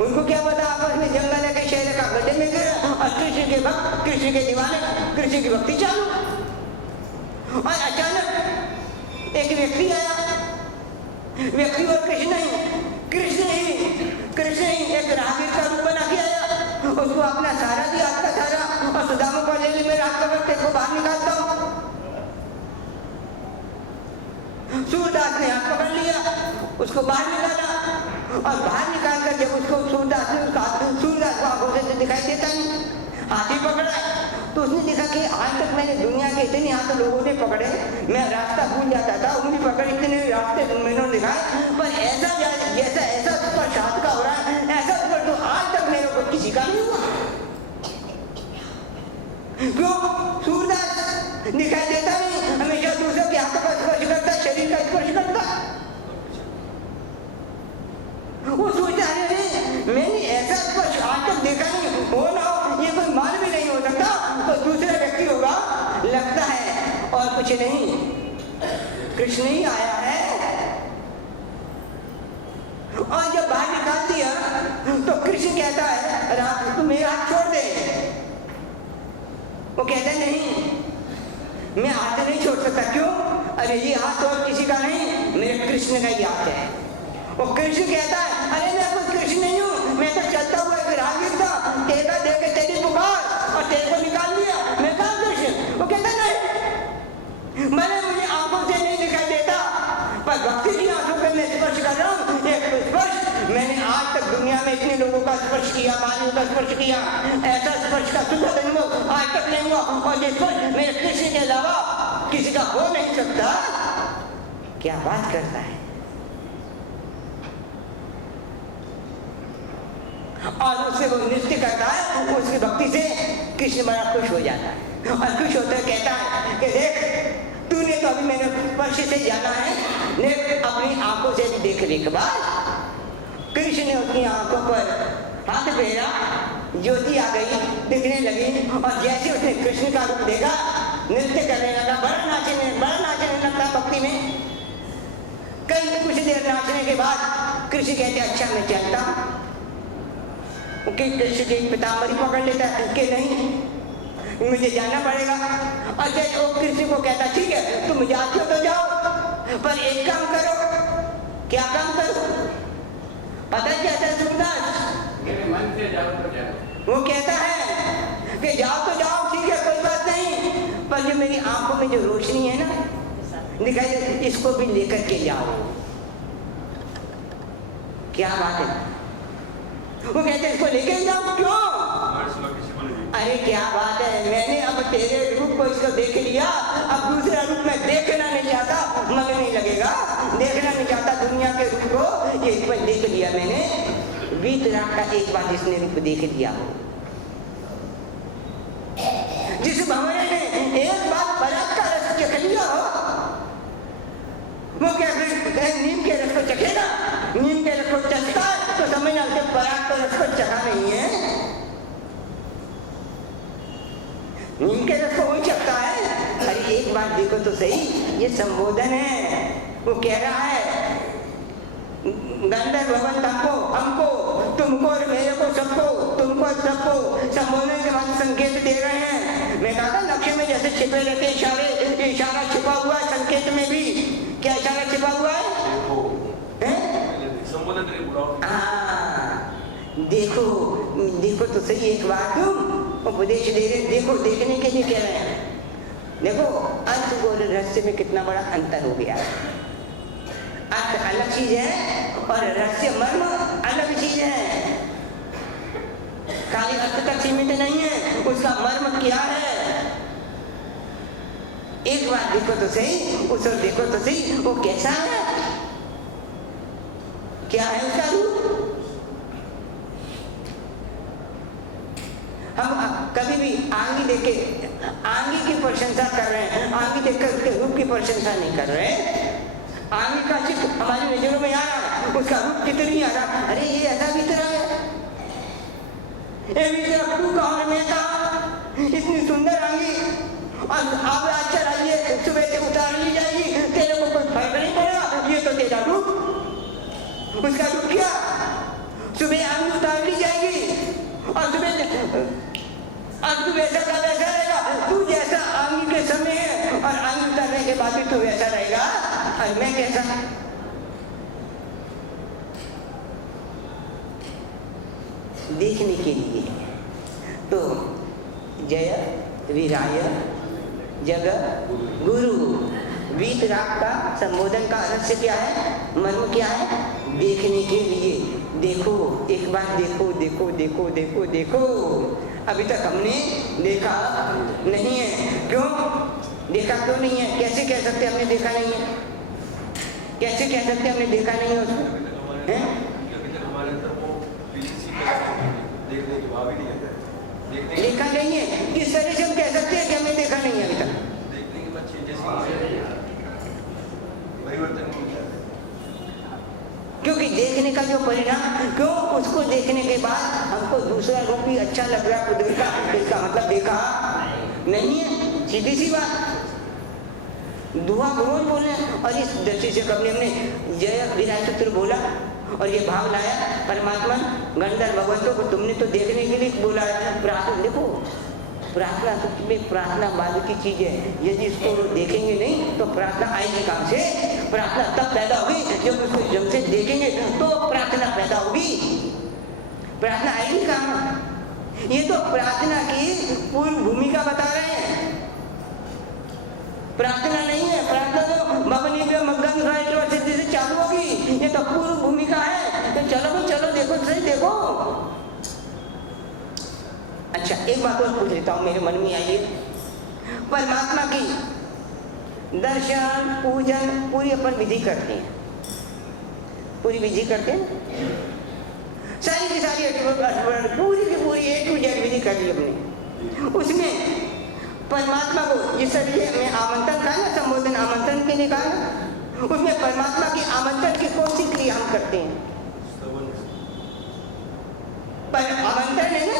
उनको क्या पता, आपस में जंगल है कि शहर का, गड्ढे में गिरा, और कृष्ण के भक्त, कृष्ण के दीवाने, कृष्ण की भक्ति चालू। और अचानक एक व्यक्ति आया, व्यक्ति और कृष्ण ही एक राहगीर का रूप बना के आया, उसको अपना सारा दिया, हाथ का सारा, और सुदामा को ले ले, मेरे हाथ का तेरे को बाहर निकालता हूँ। सूरदास ने हाथ पकड़ लिया, उसको बाहर निकाला, और बाहर निकाल कर जब उसको सूरदास ने सूरदास को आंखों से दिखाई देता नहीं, हाथ ही पकड़ा है, तो उसने देखा कि आज तक मैंने दुनिया के इतने हाथ लोगों ने पकड़े, मैं रास्ता भूल जाता था, उंगली पकड़ इतने रास्ते मैंने दिखाए, पर ऐसा जैसा ऐसा स्पर्श हाथ का हो रहा है, ऐसा स्पर्श तो आज तक मेरे को किसी का नहीं हुआ। क्यों? सूरदास दिखाई देता नहीं, हमेशा दूसरों के हाथों का स्पर्श करता, शरीर का स्पर्श करता। वो सोचता है मैंने ऐसा स्पर्श आज तक देखा नहीं, हो ना हो, ये कोई मान भी नहीं हो सकता, तो दूसरा व्यक्ति होगा, लगता है, और कुछ नहीं, कृष्ण ही आया है। और जब बाहर निकाल दिया तो कृष्ण कहता है, राम तू मेरा हाथ छोड़ दे। वो कहता है नहीं, मैं हाथ नहीं छोड़ सकता। क्यों? अरे ये हाथ और किसी का नहीं, मेरे कृष्ण का ही हाथ है। वो कृष्ण कहता है, अरे मैं कोई कृष्ण नहीं हूँ, मैं तो चलता हुआ एक राहगीर था, तेरा देख के तेरी पुकार और तेरे को निकाल दिया, मैं कहाँ कृष्ण? वो कहता नहीं, मैंने मुझे आंखों से नहीं दिखाई देता, पर भक्ति की आंखों पर मैं स्पर्श कर रहा हूँ। एक स्पर्श मैंने आज तक दुनिया में इतने लोगों का स्पर्श किया, मालियों का स्पर्श किया, ऐसा स्पर्श का सुखद अनुभव आज तक नहीं हुआ, और ये स्पर्श मेरे कृष्ण के अलावा किसी का हो नहीं सकता। क्या बात करता है। और उससे वो नृत्य करता है, उसकी भक्ति से कृष्ण बड़ा खुश हो जाता है, और खुश होकर कहता है कि देख तूने तो अभी मैंने स्पर्श से जाना है, देख अपनी आंखों से भी देख ले। कृष्ण ने उसकी आंखों पर हाथ फेरा, ज्योति आ गई, दिखने लगी, और जैसे उसने कृष्ण का रूप देखा, नृत्य करने लगा, बड़ा नाचने लगता भक्ति में। कई कुछ देर नाचने के बाद कृष्ण कहते अच्छा मैं चलता। कृष्ण की पिताम्बरी पकड़ लेता है कि नहीं, मुझे जाना पड़ेगा। अच्छा वो कृष्ण को कहता ठीक है तुम जाते हो तो जाओ, पर एक काम करो। क्या काम करो? पता क्या था सूरदास? मेरे मन से जाओ तो जाओ। वो कहता है कि जाओ तो जाओ ठीक है कोई बात नहीं, पर जो मेरी आंखों में जो रोशनी है ना दिखाई दे, इसको भी लेकर के जाओ। क्या बात है? वो कहते इसको लेकर जाओ। क्यों? अरे क्या बात है, मैंने अब तेरे रूप को इसको देख लिया, अब दूसरा रूप में देखना नहीं चाहता, मन नहीं लगेगा, देखना नहीं चाहता दुनिया के रूप को, ये रूप में देख लिया मैंने। वीतराग का एक बार जिसने रूप देख लिया, जिस भंवरे ने एक बार पराग का रस चख लिया हो, वो क्या फिर नीम के रस को चखेगा? नीम के रस को चखता है तो समझना उसे पराग का रस को चखा नहीं है, नीम के रस को वही चखता है। अरे एक बात देखो तो सही, ये संबोधन है। वो कह रहा है गंधर्व भवन हमको, हमको, तुमको और मेरे को, सबको, तुमको और सबको संबोधन के बाद संकेत दे रहे हैं। मैं कहा था नक्शे में जैसे छिपे रहते इशारे, इशारा छिपा हुआ है संकेत में भी। क्या इशारा छिपा हुआ है? देखो देखो तो सही, एक बार तुम उपदेश दे रहे, देखो देखने के लिए कह रहे हैं। देखो अर्थ और रहस्य में कितना बड़ा अंतर हो गया। अर्थ अलग चीज है और रहस्य मर्म अलग चीज है। खाली अर्थ तक सीमित नहीं है, उसका मर्म क्या है। एक बार देखो तो सही, उस देखो तो सही, वो कैसा है, क्या है उसका रूप। हम कभी भी आंगी देखे आंगी की प्रशंसा कर रहे हैं, आंगी देखकर उसके रूप की प्रशंसा नहीं कर रहे। आंगी का चित्र हमारी नजरों में आ रहा है, उसका रूप चित्र नहीं आ रहा। अरे ये ऐसा भीतर है, ये भीतर तू कहाँ मैं कहाँ, इतनी सुंदर आंगी और अब आज चलाइए सुबह से उतार ली जाएगी, तेरे को कोई फर्क नहीं पड़ेगा। ये तो तेरा रूप, उसका रूप क्या? सुबह आंगी उतार ली जाएगी और सुबह अब तू वैसा का वैसा रहेगा। तू जैसा आंगी के समय है और आंगी उतारने के बाद भी तू वैसा रहेगा, और मैं कैसा? देखने के लिए तो जय वीराय जग गुरु। वीतराग का संबोधन का रहस्य क्या है, मर्म क्या है? देखने के लिए। देखो एक बार देखो देखो देखो देखो देखो। अभी तक हमने देखा नहीं है। क्यों देखा, क्यों नहीं है? कैसे कह सकते हमने देखा नहीं है? कैसे कह सकते हमने देखा नहीं है उसको? देखा नहीं है, किस तरह से हम कह सकते हैं कि हमने देखा नहीं है अभी तक? क्योंकि देखने का जो परिणाम, क्यों उसको देखने के बाद हमको दूसरा रूप भी अच्छा लग रहा है कुदरत का, इसका मतलब देखा नहीं है। सीधी सी बात, दुआ रोज बोले। और इस दृष्टि से कभी हमने जय विराय सूत्र बोला और ये भाव लाया, परमात्मा गंधर्व भगवंतों को तुमने तो देखने के लिए बोला है। प्रार्थना देखो, प्रार्थना में प्रार्थना बाद की चीज है। यदि इसको देखेंगे नहीं तो प्रार्थना आएगी कहाँ से? प्रार्थना तब पैदा होगी जब उसको जब से देखेंगे तो प्रार्थना पैदा होगी। प्रार्थना आएगी कहाँ? ये तो प्रार्थना की पूर्व भूमिका बता रहे हैं। प्रार्थना नहीं है, प्रार्थना तो भवनी पे मग्गन गायत्री सिद्धि से चालू होगी। ये तो पूर्व भूमिका है। तो चलो चलो देखो सही देखो। अच्छा एक बात और पूछ लेता हूँ, मेरे मन में आई। परमात्मा की दर्शन पूजन पूरी अपन विधि करते हैं, पूरी विधि करते हैं, सारी की सारी पूरी की पूरी A to Z विधि कर ली हमने। उसमें परमात्मा को जिस तरीके में आमंत्रण कहा ना, संबोधन आमंत्रण के लिए कहा ना, उसमें परमात्मा की आमंत्रण की कौन सी क्रिया हम करते हैं? पर आमंत्रण है ना,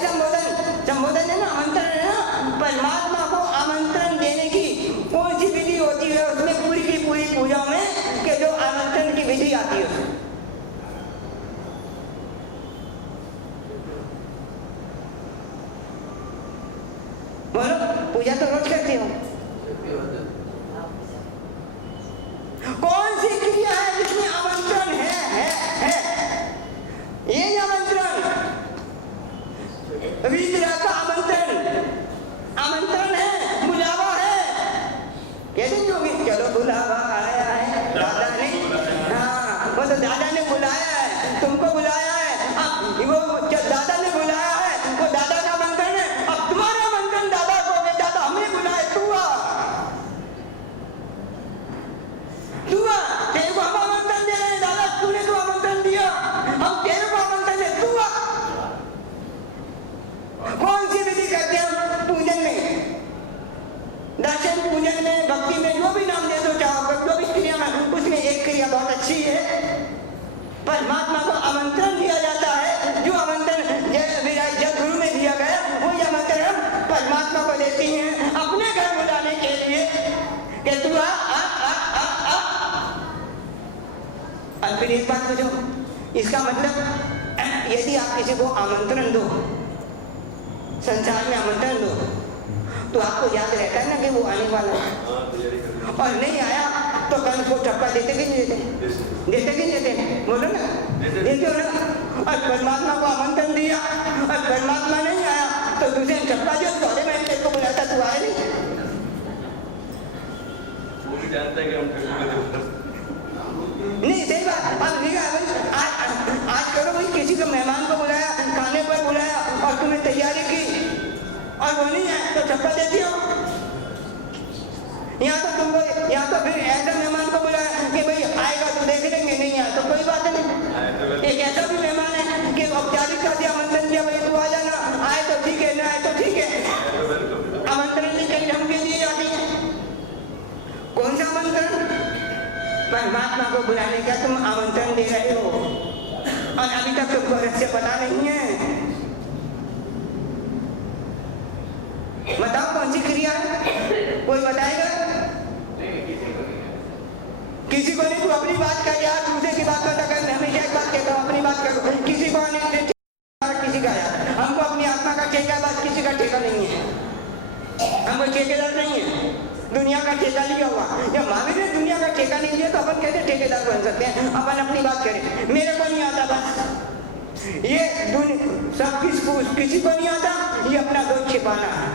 संबोधन है ना, आमंत्रण है ना। परमात्मा को आमंत्रण देने की कौन सी विधि होती है उसमें? पूरी की पूरी पूजा में कि जो आमंत्रण की विधि आती है उसमें बोलो। क्रिया बहुत अच्छी है। परमात्मा को आमंत्रण दिया जाता है, जो आमंत्रण जब गुरु में दिया गया वही आमंत्रण हम परमात्मा को देती हैं अपने घर बुलाने के लिए कि तू आ। और फिर एक बात पूछो, इसका मतलब यदि आप किसी को आमंत्रण दो, संसार में आमंत्रण दो, तो आपको याद रहता है ना कि वो आने वाला है, और नहीं आया तो कल को टप्पा देते कि नहीं देते? देते कि नहीं देते? बोलो ना, देते हो ना। और परमात्मा को आमंत्रण दिया और परमात्मा नहीं आया तो दूसरे टप्पा जो तोड़े में तेरे को बुलाता, तू आए नहीं। वो भी जानता है कि हम नहीं, सही बात। अब आज करो भाई, किसी को मेहमान को बुलाया, खाने पर बुलाया और तुमने तैयारी की और वो नहीं है तो टप्पा देती हो। यहाँ तो फिर ऐसा मेहमान को बुलाया कि भाई आएगा तो देख लेंगे, नहीं आया तो कोई बात नहीं। एक ऐसा भी मेहमान है कि औपचारिकता से आमंत्रण किया, भाई तू आ जाना, आए तो ठीक है, ना आए तो ठीक है। आमंत्रण नहीं कहीं हमके दिए जाती है। कौन सा आमंत्रण? परमात्मा को बुलाने का तुम आमंत्रण दे रहे हो और अभी तक तुमको रहस्य पता नहीं है। बताओ कौन सी क्रिया है? कोई बताएगा? किसी को नहीं। तू अपनी बात कर यार, दूसरे की बात मत कर। हमेशा एक बात कहता हूँ, अपनी बात करो। किसी को नहीं, किसी का यार, हमको अपनी आत्मा का ठेका, बस किसी का ठेका नहीं है। हम कोई ठेकेदार नहीं है, दुनिया का ठेका लिया हुआ। जब महावीर ने दुनिया का ठेका नहीं लिया तो अपन कैसे ठेकेदार बन सकते हैं? अपन अपनी बात करें, मेरे को नहीं आता बस, ये सब किसी को नहीं आता, ये अपना दोष छिपाना है।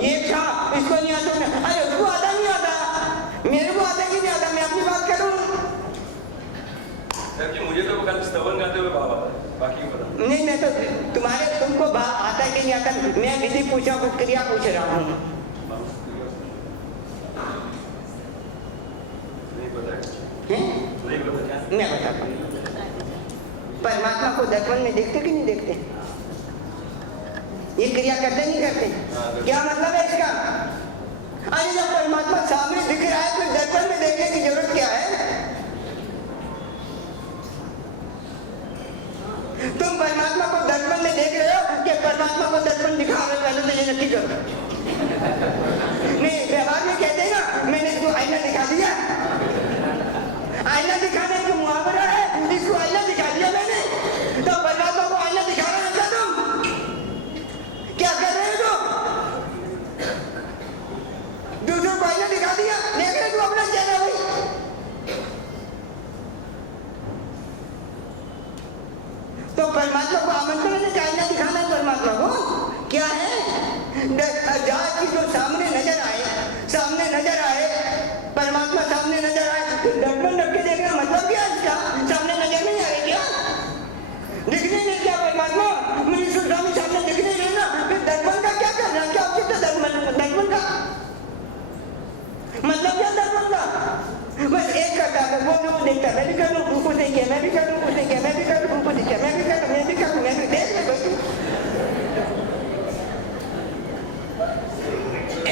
ये था, इसको नहीं आता, अरे उसको आता नहीं आता, मेरे को आता कि नहीं आता, मैं अपनी बात करूं। मुझे तो कल स्तवन गाते हुए भाव आता है, बाकी पता नहीं। मैं तो तुमको भाव आता है कि नहीं आता, मैं विधि पूछा, कुछ क्रिया पूछ रहा हूँ। नहीं पता है? नहीं पता क्या? मैं बताता हूँ। परमात्मा को दर्पण में देखते कि नहीं देखते? ये क्रिया करते नहीं करते? क्या मतलब है इसका? अरे जब परमात्मा सामने दिख रहा है तो दर्पण में देखने की जरूरत क्या है? तुम परमात्मा को दर्पण में देख रहे हो कि परमात्मा को दर्पण दिखा रहे हो? पहले तो ये नक्की करो। नहीं, व्यवहार में कहते हैं ना, मैंने इसको आईना दिखा दिया। आईना दिखाने का मुहावरा है, इसको आईना दिखा दिया मैंने, तो परमात्मा को आईना दिखा रहे हो क्या तुम? क्या कर रहे हो तुम? दूसरों को आईना दिखा दिया, देख रहे तू अपना चेहरा भाई। तो परमात्मा को आमंत्रण है कि आईना दिखाना है परमात्मा को? क्या है? जहाँ की जो सामने नजर आए, परमात्मा सामने नजर आए, दर्पण रख के देखना मतलब क्या है इसका? सामने नजर नहीं आ रही क्या? दिखने नहीं क्या परमात्मा? मुझे स्वामी सामने दिखने नहीं ना, फिर दर्पण का क्या करना? क्या औचित्य दर्पण का? मतलब क्या दर्पण का? बस एक करता है, वो देखता, मैं भी कर लूँ, उसने किया मैं भी कर लूँ, उसने किया मैं भी कर लूँ, उसने किया मैं भी कर लूँ, मैं भी कर लूँ, मैं भी देख ले कोई।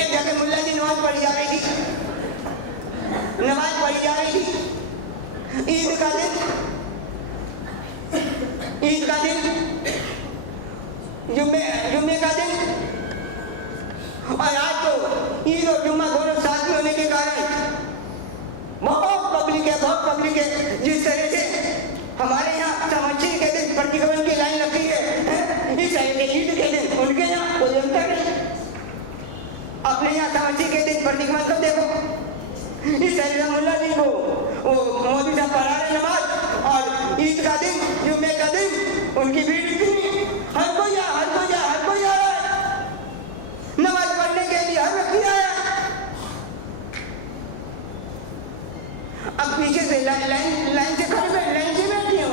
एक जगह मुल्ला जी नमाज पढ़ी जा रही थी, ईद का दिन, जुम्मे का दिन, और आज तो ईद और जुम्मा दोनों साथ में होने के कारण बहुत पब्लिक है। जिस तरह से हमारे यहाँ संवत्सरी के दिन प्रतिक्रमण की लाइन लगती है, इस तरह के ईद के दिन उनके यहाँ कोई अंतर नहीं। अपने यहाँ संवत्सरी के दिन प्रतिक्रमण को देखो, इस तरह से मुल्ला जी को वो मोदी साहब पढ़ा रहे नमाज, और ईद का दिन, जुम्मे का दिन, उनकी भीड़ इतनी, हर कोई आ रहा है नमाज पढ़ने के लिए, हर व्यक्ति आया। अब पीछे से लाइन से खड़े हुए, लाइन से बैठे हो।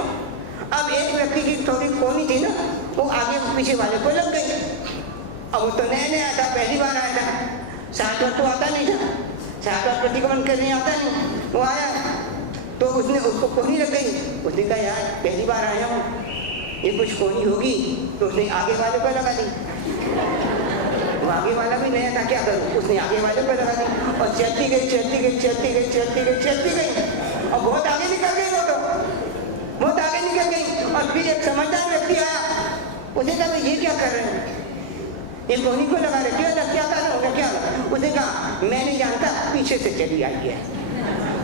अब एक व्यक्ति की थोड़ी कोनी थी ना, वो आगे पीछे वाले को लग गई। अब वो तो नया था, पहली बार आया था, साथ बार तो आता नहीं था, साथ बार प्रतिक्रमण करने आता नहीं। वो आया तो उसको कोनी लग गई। उसने कहा यार पहली बार आया हूँ, ये कुछ कोनी होगी, तो उसने आगे वाले को लगा दी। वो आगे वाला भी नया था, क्या करूँ, उसने आगे वाले को लगा दी। और चलती गई चलती गई चलती गई चलती गई चलती गई और बहुत आगे निकल गई वो तो, बहुत आगे निकल गई। और फिर एक समझदार व्यक्ति आया, उसने कहा ये क्या कर रहे हैं, ये कोहनी को लगा रहे, क्या कर रहे हो, क्या? उसने कहा मैं नहीं जानता, पीछे से चली आई है।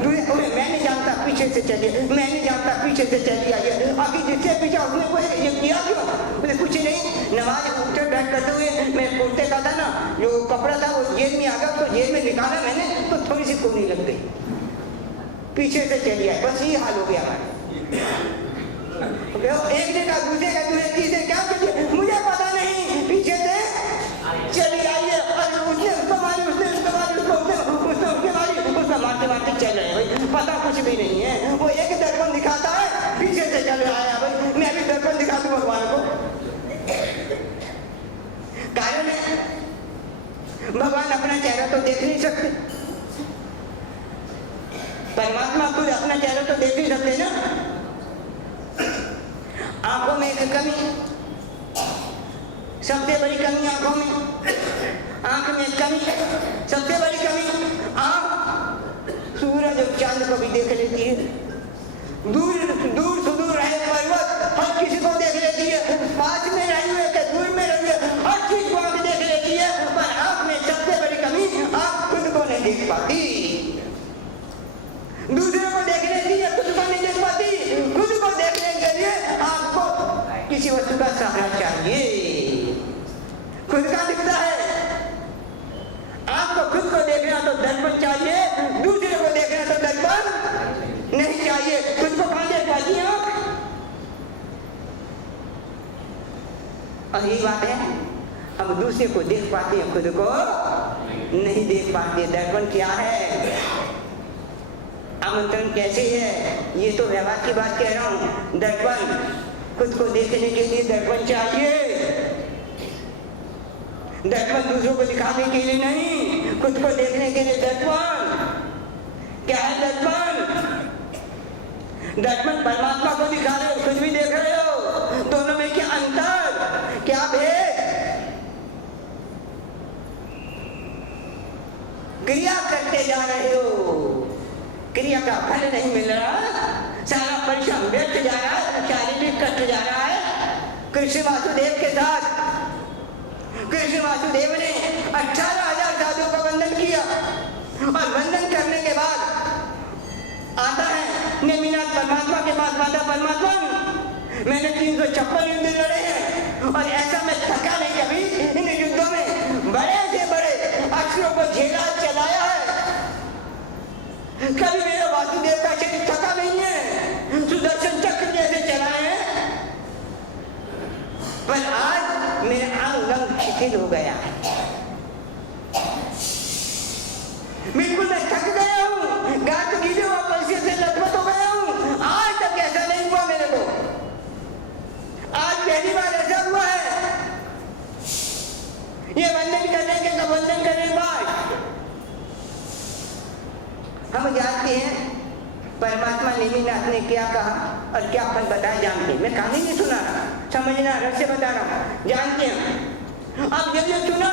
मैं नहीं जानता, पीछे से चली, मैं नहीं जानता, पीछे से चली आई है। आगे जिससे पीछे उसने कोई ये किया क्यों? मुझे कुछ नहीं, नमाज उठते बैठ करते हुए मैं कुर्ते का था ना जो कपड़ा था वो जेब में आ गया, तो जेब में निकाला मैंने तो थोड़ी सी कोहनी लग गई, पीछे से चली आई। बस ये हाल हो गया हमारा। एक ने कहा दूसरे का दूसरे तीसरे क्या करिए मुझे पता नहीं, पीछे से चली आई है। और उसने उसको मारी, उसने उसको मारी, उसने उसके मारी, उसको मारते मारते चल रहे भाई, पता कुछ भी नहीं है। वो एक दर्पण दिखाता है, पीछे से चल आया भाई, मैं भी दर्पण दिखा दूं भगवान को। कारण है भगवान अपना चेहरा तो देख नहीं सकते, परमात्मा खुद अपना चेहरा तो देख नहीं सकते ना। आंखों में एक कमी, सबसे बड़ी कमी आंखों में, आंख में कमी, सबसे बड़ी कमी आंख सूरज और चांद को भी देख लेती है, दूर दूर सुदूर रहे पर्वत हर किसी को देख लेती है, पास में रही हुए के दूर में रही हुए हर चीज को आंख देख लेती है, पर आंख में सबसे बड़ी कमी आंख खुद को नहीं देख पाती। दूसरे को देख लेती है, खुद को नहीं देख पाती। खुद को देखने के लिए आपको किसी वस्तु का सहारा चाहिए, खुद का दिखता है। आपको खुद को देखना तो दर्पण चाहिए, दूसरे को देखना तो दर्पण नहीं चाहिए। खुद को कहां देख पाती है आप? और यही बात है, हम दूसरे को देख पाते हैं, खुद को नहीं देख पाते। दर्पण क्या है, आमंत्रण कैसे है, ये तो व्यवहार की बात कह रहा हूं। दर्पण खुद को देखने के लिए दर्पण चाहिए, दर्पण दूसरों को दिखाने के लिए नहीं, खुद को देखने के लिए दर्पण। क्या है दर्पण? दर्पण परमात्मा को दिखा रहे हो, खुद भी देख रहे हो, दोनों में क्या अंतर, क्या भेद? क्रिया करते जा रहे हो, क्रिया का फल नहीं मिल रहा, सारा परिश्रम व्यर्थ जा रहा है, शारीरिक कष्ट जा रहा है। कृष्ण वासुदेव के साथ कृष्ण वासुदेव ने 18,000 साधुओं का वंदन किया, और वंदन करने के बाद आता है नेमिनाथ परमात्मा के पास, माता परमात्मा मैंने 356 युद्ध लड़े हैं और ऐसा मैं थका नहीं कभी इन युद्धों में, बड़े से बड़े अस्त्रों को झेला चलाया है, कभी मेरा वासुदेव का शरीर थका नहीं है, सुदर्शन चक्र जैसे चलाए हैं, पर आज मेरा अंग शिथिल हो गया, बिल्कुल मैं थक गया हूँ, गांठ गीले हुआ पैसे से लथपथ हो गया हूँ। आज तक ऐसा नहीं हुआ मेरे को, आज पहली बार ऐसा हुआ है। ये वंदन करने के वंदन करने के बाद हम जानते हैं परमात्मा नेमिनाथ ने क्या कहा और क्या फल बताया, जानते हैं। मैं कहानी नहीं सुना रहा, समझना रहस्य बता रहा हूँ, जानते हैं। अब जब ये सुना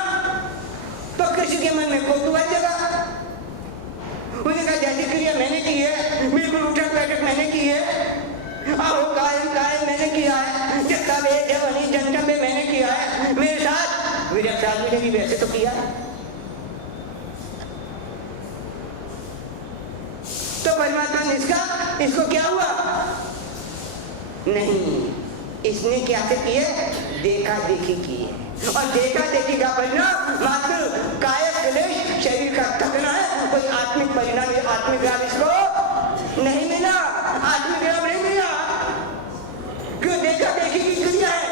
तो किसी के मन में कौतूहल जगा, उसने कहा जैसी क्रिया मैंने की है, बिल्कुल उठक बैठक मैंने की है, आहो कायम कायम मैंने किया है, जत्ता बे जवनी जनता में मैंने किया है, मेरे साथ विरक्त आदमी ने भी वैसे तो किया है। तो परमात्मा ने इसको क्या हुआ? नहीं, इसने क्या से किए? देखा देखी की है, और देखा देखी का परिणाम मात्र कायिक क्लेश, शरीर का थकना है, कोई आत्मिक परिणाम, आत्मिक लाभ इसको नहीं मिला, आत्मिक लाभ नहीं मिला। क्यों? देखा देखी की क्रिया है,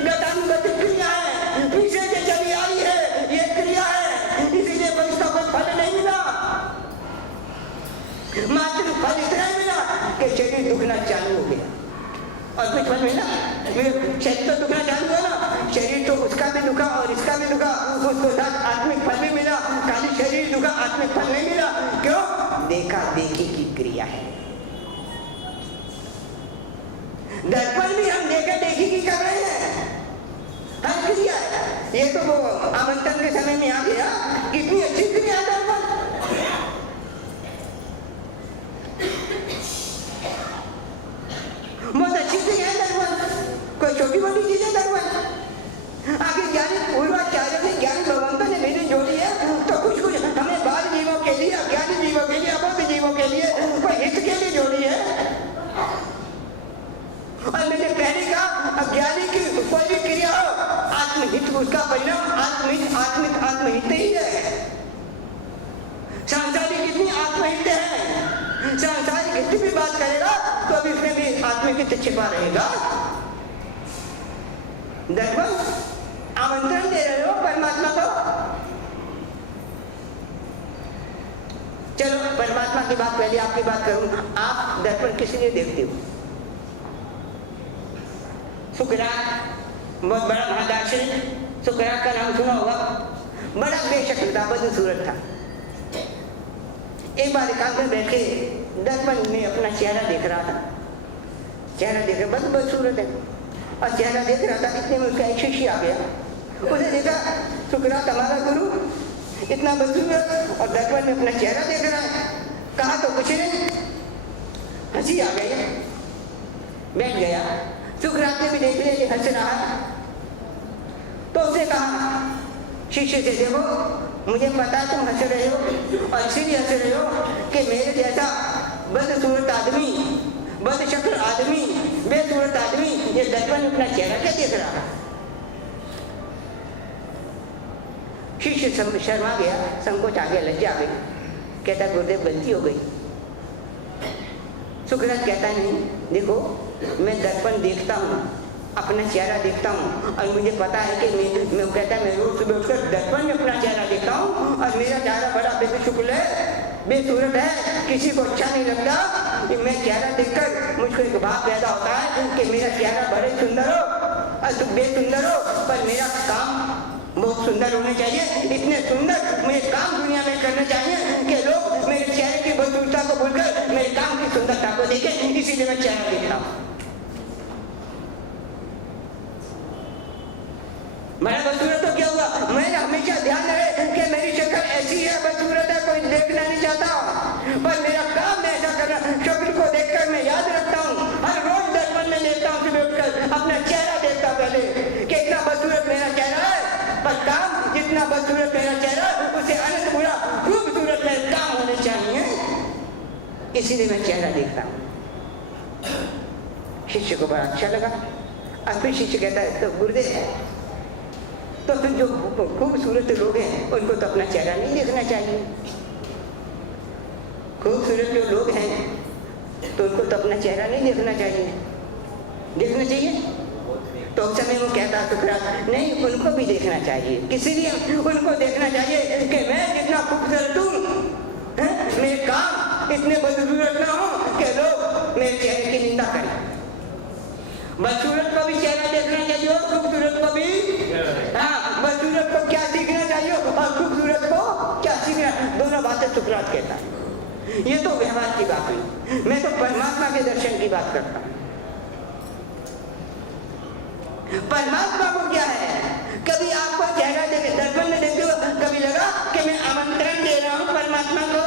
गतानुगतिक क्रिया है, पीछे से चली आई है, ये क्रिया है, इसीलिए इसका कोई फल नहीं मिला। मात्र फल इतना ही मिला कि शरीर दुखना चालू हो गया, और कुछ फल मिला? शरीर तो दुखना चालू हुआ ना, शरीर तो उसका भी दुखा और इसका भी दुखा, उसको साथ आत्मिक फल भी मिला, खाली शरीर दुखा, आत्मिक फल नहीं मिला। क्यों? देखा देखी की क्रिया है। दर्पण भी हम देखा देखी की कर रहे हैं, हर क्रिया है। ये तो वो आमंत्रण के समय में आ गया, कितनी अच्छी क्रिया भेजते हैं। संसार कितनी भी बात करेगा तो अभी उसमें भी आत्मिक छिपा रहेगा। दर्पण आमंत्रण दे रहे हो परमात्मा को। चलो परमात्मा की बात पहले आपकी बात करूं। आप दर्पण किस लिए देखते हो? सुकरात बहुत बड़ा महादार्शनिक, सुकरात का नाम सुना होगा। बड़ा बेशक था, बदसूरत था। एक बार एकांत में बैठे दर्पण में अपना चेहरा देख रहा था। चेहरा देख रहा बदसूरत है और चेहरा देख रहा था। इतने में उसका एक शिष्य आ गया। उसे देखा सुकरात हमारा गुरु इतना बदसूरत और दर्पण में अपना चेहरा देख रहा है। कहा तो कुछ नहीं, हंसी आ गई, बैठ गया। सुकरात ने भी देख लिया कि हंस रहा है तो उसने कहा शिष्य से, देखो मुझे पता है तुम हंस रहे हो और इसीलिए हंस रहे हो कि मेरे जैसा बदसूरत आदमी, बदशक्ल आदमी, बेसूरत आदमी ये दर्पण में अपना चेहरा क्या देख रहा है। शिष्य शर्मा गया, संकोच आ गया, लज्जा आ गई। कहता गुरुदेव गलती हो गई। सुकरात कहता नहीं, देखो मैं दर्पण देखता हूँ, अपना चेहरा देखता हूँ और मुझे पता है कि मैं कहता मैं रोज सुबह उठकर दर्पण में अपना चेहरा देखता हूँ और मेरा चेहरा बड़ा बेशुक्ल है, बेसूरत है, किसी को अच्छा नहीं लगता कि मैं चेहरा देखकर मुझको एक भाव पैदा होता है कि मेरा चेहरा बड़े सुंदर हो और बेसुंदर हो, पर मेरा काम बहुत सुंदर होने चाहिए। इतने सुंदर मुझे काम दुनिया में करना चाहिए कि लोग मेरे चेहरे की बदसूरता को भूलकर मेरे काम की सुंदरता को देखें, इसीलिए मैं चेहरा देखता हूँ। बड़ा बदसूरत तो क्या हुआ? मैंने हमेशा ध्यान रहे कि मेरी शक्ल ऐसी है, बदसूरत है, कोई देखना नहीं चाहता, पर मेरा काम में ऐसा करना, शक्ल को देखकर मैं याद रखता हूँ। हर रोज दर्पण में देखता हूँ, सुबह उठकर अपना चेहरा देखता पहले कि इतना बदसूरत मेरा चेहरा है, पर काम जितना बदसूरत मेरा चेहरा उसे अनंत बुरा खूबसूरत मेरे काम होने चाहिए, इसीलिए मैं चेहरा देखता हूँ। शिष्य को बड़ा अच्छा लगा और फिर शिष्य कहता है तो गुरुदेव, तो फिर जो खूबसूरत लोग हैं उनको तो अपना चेहरा नहीं देखना चाहिए। खूबसूरत जो लोग हैं तो उनको तो अपना चेहरा नहीं देखना चाहिए। देखना चाहिए तो उस समय वो कहता सुकरात नहीं, उनको भी देखना चाहिए। किसी लिए उनको देखना चाहिए कि मैं जितना खूबसूरत हूँ, मेरे काम इतने बदसूरत ना हो कि लोग मेरे चेहरे की निंदा करें। बदसूरत को भी चेहरा देखना चाहिए और खूबसूरत को भी। हाँ, बदसूरत को क्या सीखना चाहिए और खूबसूरत को क्या सीखना, दोनों बातें सुकरात कहता है। ये तो व्यवहार की बात हुई, मैं तो परमात्मा के दर्शन की बात करता हूँ। परमात्मा को क्या है? कभी आपको चेहरा देखे दर्पण में देखते हो, कभी लगा कि मैं आमंत्रण दे रहा हूँ परमात्मा को?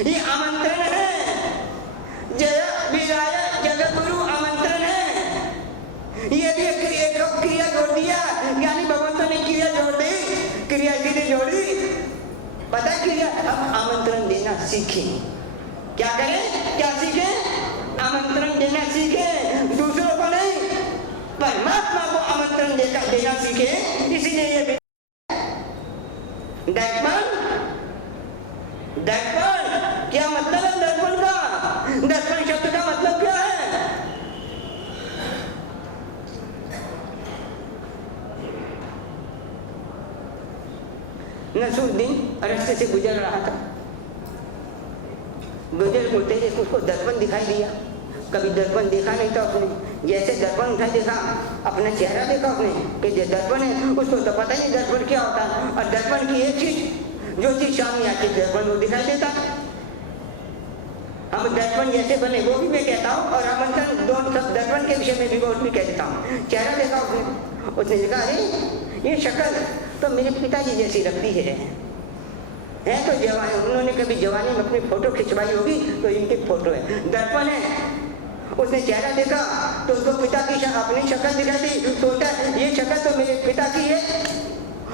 ये आमंत्रण है, जय विराय जगतगुरु आमंत्रण है। ये भी एक क्रिया जोड़ दिया, यानी भगवंतों ने क्रिया जोड़ दी, क्रिया सीधे जोड़ी। पता है क्रिया? अब आमंत्रण देना सीखें। क्या करें? क्या सीखें? आमंत्रण देना सीखें, दूसरों को नहीं, परमात्मा को आमंत्रण देना सीखे। इसीलिए ये दर्पण, दर्पण क्या मतलब है? दर्पण का, दर्पण शब्द का मतलब क्या है? नसरुद्दीन रास्ते से गुजर रहा था, गुजरते ही उसको दर्पण दिखाई दिया। कभी दर्पण देखा नहीं था उसने, जैसे दर्पण उठा देखा, अपना चेहरा देखा उसने कि जो दर्पण है, उसको तो पता नहीं दर्पण क्या होता है। और दर्पण की एक चीज, जो चीज सामने आती है दर्पण वो दिखाई देता। हम दर्पण जैसे बने वो भी मैं कहता हूँ, और आमंत्रण दोनों सब दर्पण के विषय में भी वो भी कह देता हूँ। चेहरा देखा उसने देखा, अरे ये शक्ल तो मेरे पिताजी जैसी लगती है तो जवान, उन्होंने कभी जवानी में अपनी फोटो खिंचवाई होगी तो इनकी फोटो है, दर्पण है। उसने चेहरा देखा तो उसको पिता की अपनी शक्ल दिखाई दी, सोचा ये शक्ल तो मेरे पिता की है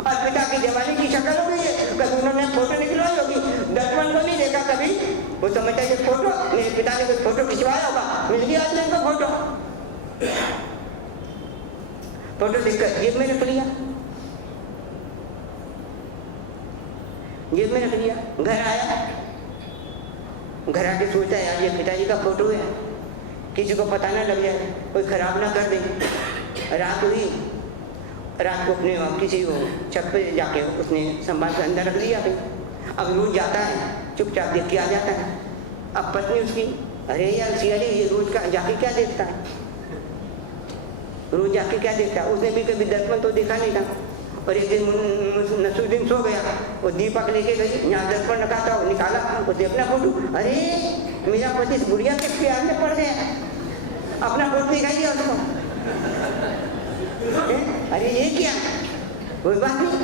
और पिता की जवानी की शक्ल हो गई है। कभी उन्होंने फोटो निकलवाई होगी, दर्पण को नहीं देखा कभी, वो समझता है फोटो मेरे पिता ने कोई फोटो खिंचवाया होगा, मिल गया आज इनको फोटो। फोटो देखकर जेब में रख लिया, जेब में रख लिया। घर आया घर आके सोचता है यार ये पिताजी का फोटो है, किसी को पता ना लग जाए, कोई खराब ना कर दे। रात हुई, रात को अपने किसी को छत पे जाके उसने संभाल के अंदर रख लिया। अब रोज जाता है, चुपचाप देख के आ जाता है। अब पत्नी उसकी, अरे यार सियारी ये रोज का जाके क्या देखता है, रोज जाके क्या देखता है। उसने भी कभी दर्पण तो देखा नहीं था। और एक दिन नसरुद्दीन सो गया, वो दीपक लेके गई, यहाँ दर्पण रखा था, निकाला, उसने अपना फोटो, अरे मेरा पति इस बुढ़िया के प्यार में पड़ गया, अपना फोटो दिखाई दिया उसको। अरे ये क्या, कोई बात नहीं।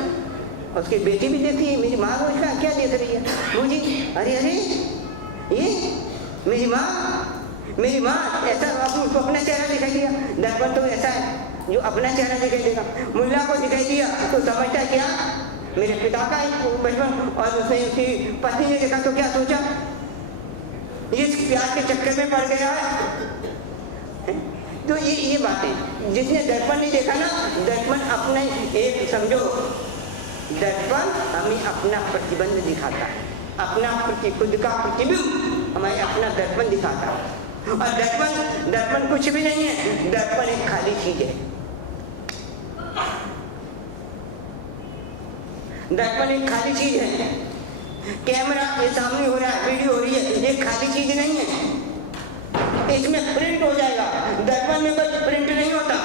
उसकी बेटी भी देखती है, मेरी माँ को इसका क्या देख रही है मुझे, अरे अरे ये मेरी माँ ऐसा, उसको अपना चेहरा दिखाई दिया। दर्पण तो ऐसा है जो अपना चेहरा दिखाई देगा। मुल्ला को दिखाई दिया तो समझता क्या मेरे पिता का बचपन, और उसने उसकी पत्नी ने देखा तो क्या सोचा, इस प्यार के चक्कर में पड़ गया है। तो ये बातें, जिसने दर्पण नहीं देखा ना, दर्पण अपने एक समझो, दर्पण हमें अपना प्रतिबंध दिखाता है, अपना खुद का प्रतिबिंब हमें अपना दर्पण दिखाता है। और दर्पण कुछ भी नहीं है, दर्पण एक खाली चीज है। दर्पण एक खाली चीज है। कैमरा ये सामने हो रहा है, वीडियो हो रही है, ये खाली चीज नहीं है, इसमें प्रिंट हो जाएगा। दर्पण में कोई प्रिंट नहीं होता।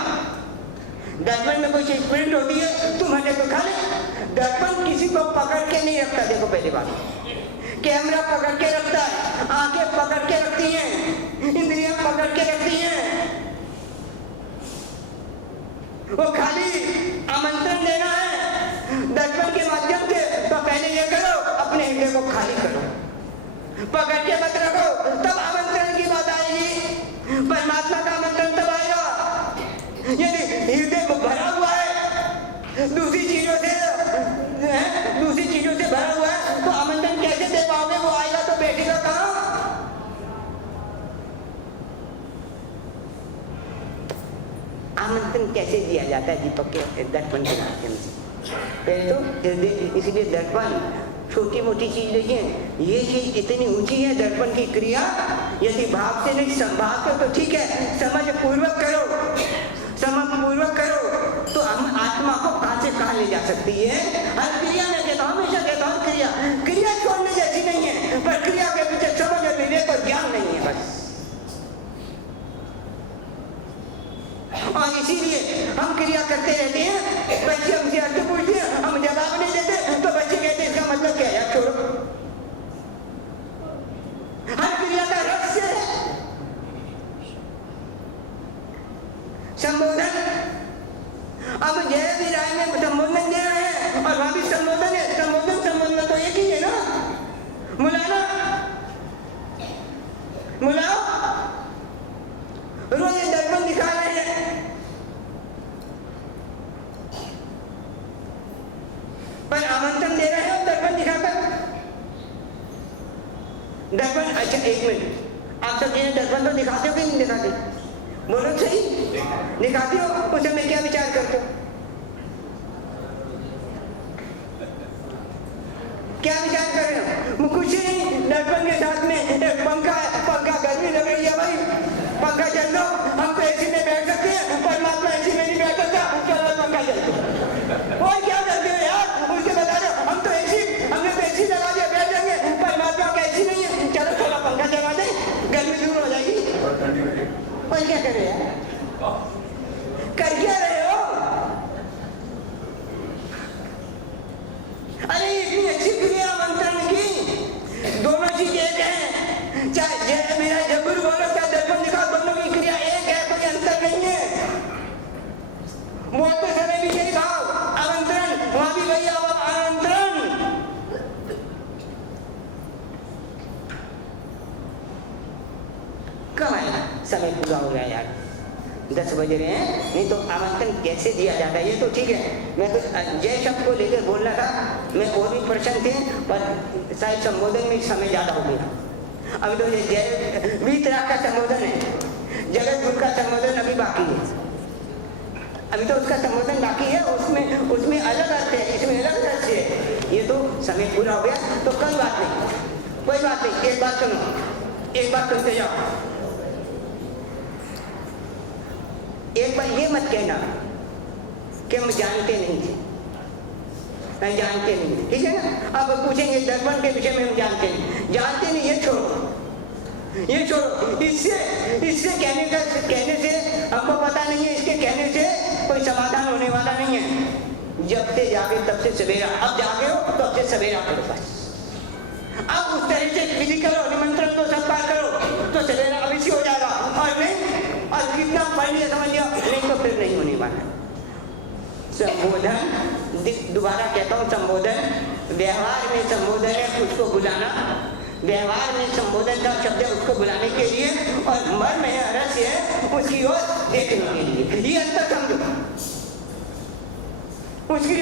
दर्पण में कोई चीज प्रिंट होती है, तुम्हारे तो खा ले। दर्पण किसी को पकड़ के नहीं रखता। देखो पहली बात, कैमरा पकड़ के रखता है, आंखें पकड़ के रखती हैं, इंद्रियां पकड़ के रखती हैं। वो खाली आमंत्रण देना है दर्पण के माध्यम से, तो पहले ये करो, अपने हृदय को खाली करो, पकड़ के मत रखो, तब आमंत्रण की बात आएगी। परमात्मा का आमंत्रण तब आएगा यदि हृदय भरा हुआ है दूसरी चीजों से भरा हुआ है, तो आमंत्रण कैसे दे पाओगे? वो आएगा तो बैठेगा कहाँ? आमंत्रण कैसे दिया जाता है दीपक के दर्पण के माध्यम से? पहले तो इसलिए दर्पण छोटी मोटी चीज नहीं है, ये चीज इतनी ऊंची है। दर्पण की क्रिया यदि भाव से नहीं संभाव से तो ठीक है, समझ पूर्वक करो तो हम आत्मा को कहां से कहां ले जा सकती है। हर क्रिया में कहता हूं, हमेशा कहता हूं, क्रिया छोड़ने जैसी नहीं है, पर क्रिया के पीछे समझ और विवेक और ज्ञान नहीं है बस। और इसीलिए हम क्रिया करते रहते हैं। बच्चे हमसे अर्थ पूछते हैं, हम जवाब नहीं देते, तो बच्चे कहते हैं इसका मतलब क्या है, छोड़ो। हर क्रिया का रहस्य है। संबोधन, अब जय भी राय में संबोधन दे रहे हैं और वहां भी संबोधन है। संबोधन तो एक ही है ना, मुलाओ रोज दर्पण दिखा रहे हैं, पर आमंत्रण दे रहे हैं और दर्पण दिखाकर। दर्पण, अच्छा एक मिनट, आप सब चीजें दर्पण तो दिखाते हो कि नहीं दिखाते? बोलो सही, दिखाते हो? उस समय क्या विचार करते हो? क्या विचार कर रहे हो? कुछ नहीं, दर्पण के साथ में एक पंखा गर्मी लग रही है भाई, पंखा चल दो, हम तो एसी में बैठ सकते हैं, परमात्मा एसी में नहीं बैठ सकता, चलो पंखा चल दो। और क्या करते हो यार, उसके बता रहे हो, हमने तो एसी लगा दिया, बैठ जाएंगे, परमात्मा का एसी नहीं है, चलो थोड़ा पंखा चला दे, गर्मी दूर हो जाएगी। और क्या कर रहे हैं, कर क्या रहे हो? अरे इतनी अच्छी क्रिया आमंत्रण की, दोनों चीज एक है। चाहे मेरा जबुर बोलो, चाहे दर्पण दिखाओ, दोनों की क्रिया एक है, कोई अंतर नहीं है। बोलते समय भी यही भाव, आमंत्रण, वहां भी वही आमंत्रण। कब आएगा? समय पूरा हो गया यार, 10 बज रहे हैं, नहीं तो आमंत्रण कैसे दिया जाता है? ये तो ठीक है, मैं तो जय शब्द को लेकर बोलना था, मैं और भी प्रश्न थे, पर शायद संबोधन में समय ज्यादा हो गया। अभी तो ये जय 20 तरह का संबोधन है, जगत गुरु का संबोधन अभी बाकी है, अभी तो उसका संबोधन बाकी है, उसमें अलग अर्थ है, इसमें अलग अर्थ है। ये तो समय पूरा हो गया, तो कल बात नहीं, कोई बात नहीं, एक बात सुनो, एक बात सुनते जाओ। एक बार ये मत कहना कि हम जानते नहीं थे, नहीं जानते नहीं थे, ठीक है ना। अब पूछेंगे दर्पण के विषय में हम जानते नहीं, ये छोड़ो, ये छोड़ो। इससे कहने से हमको पता नहीं है, इसके कहने से कोई समाधान होने वाला नहीं है। जब से जागे तब से सवेरा, अब जागे हो तो अब से सवेरा करो बस। अब उस तरह से विधि करो, निमंत्रण को सत्कार करो तो सवेरा अवश्य हो जाएगा, और नहीं और कितना पढ़ लिया समझ लिया, नहीं तो फिर नहीं होने वाला। संबोधन, दोबारा कहता हूँ, संबोधन व्यवहार में संबोधन है उसको बुलाना, व्यवहार में संबोधन का शब्द है उसको बुलाने के लिए, और मर्म है, रहस्य है उसकी ओर देखने के लिए। ये अंतर समझो, उसकी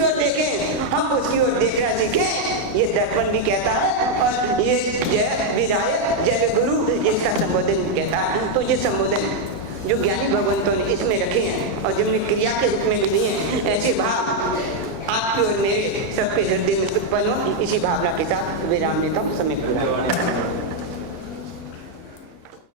ओर देखें, हम उसकी ओर देखना सीखें। ये दर्पण भी कहता है, और ये जय विधायक जय गुरु इसका संबोधन भी कहता है। तो ये संबोधन जो ज्ञानी भगवंतों ने इसमें रखे हैं और जिनने क्रिया के रूप में मिली हैं, ऐसे भाव आपके और मेरे सबके हृदय में उत्पन्न हो, इसी भावना के साथ विराम देता हूँ। समय पूरा।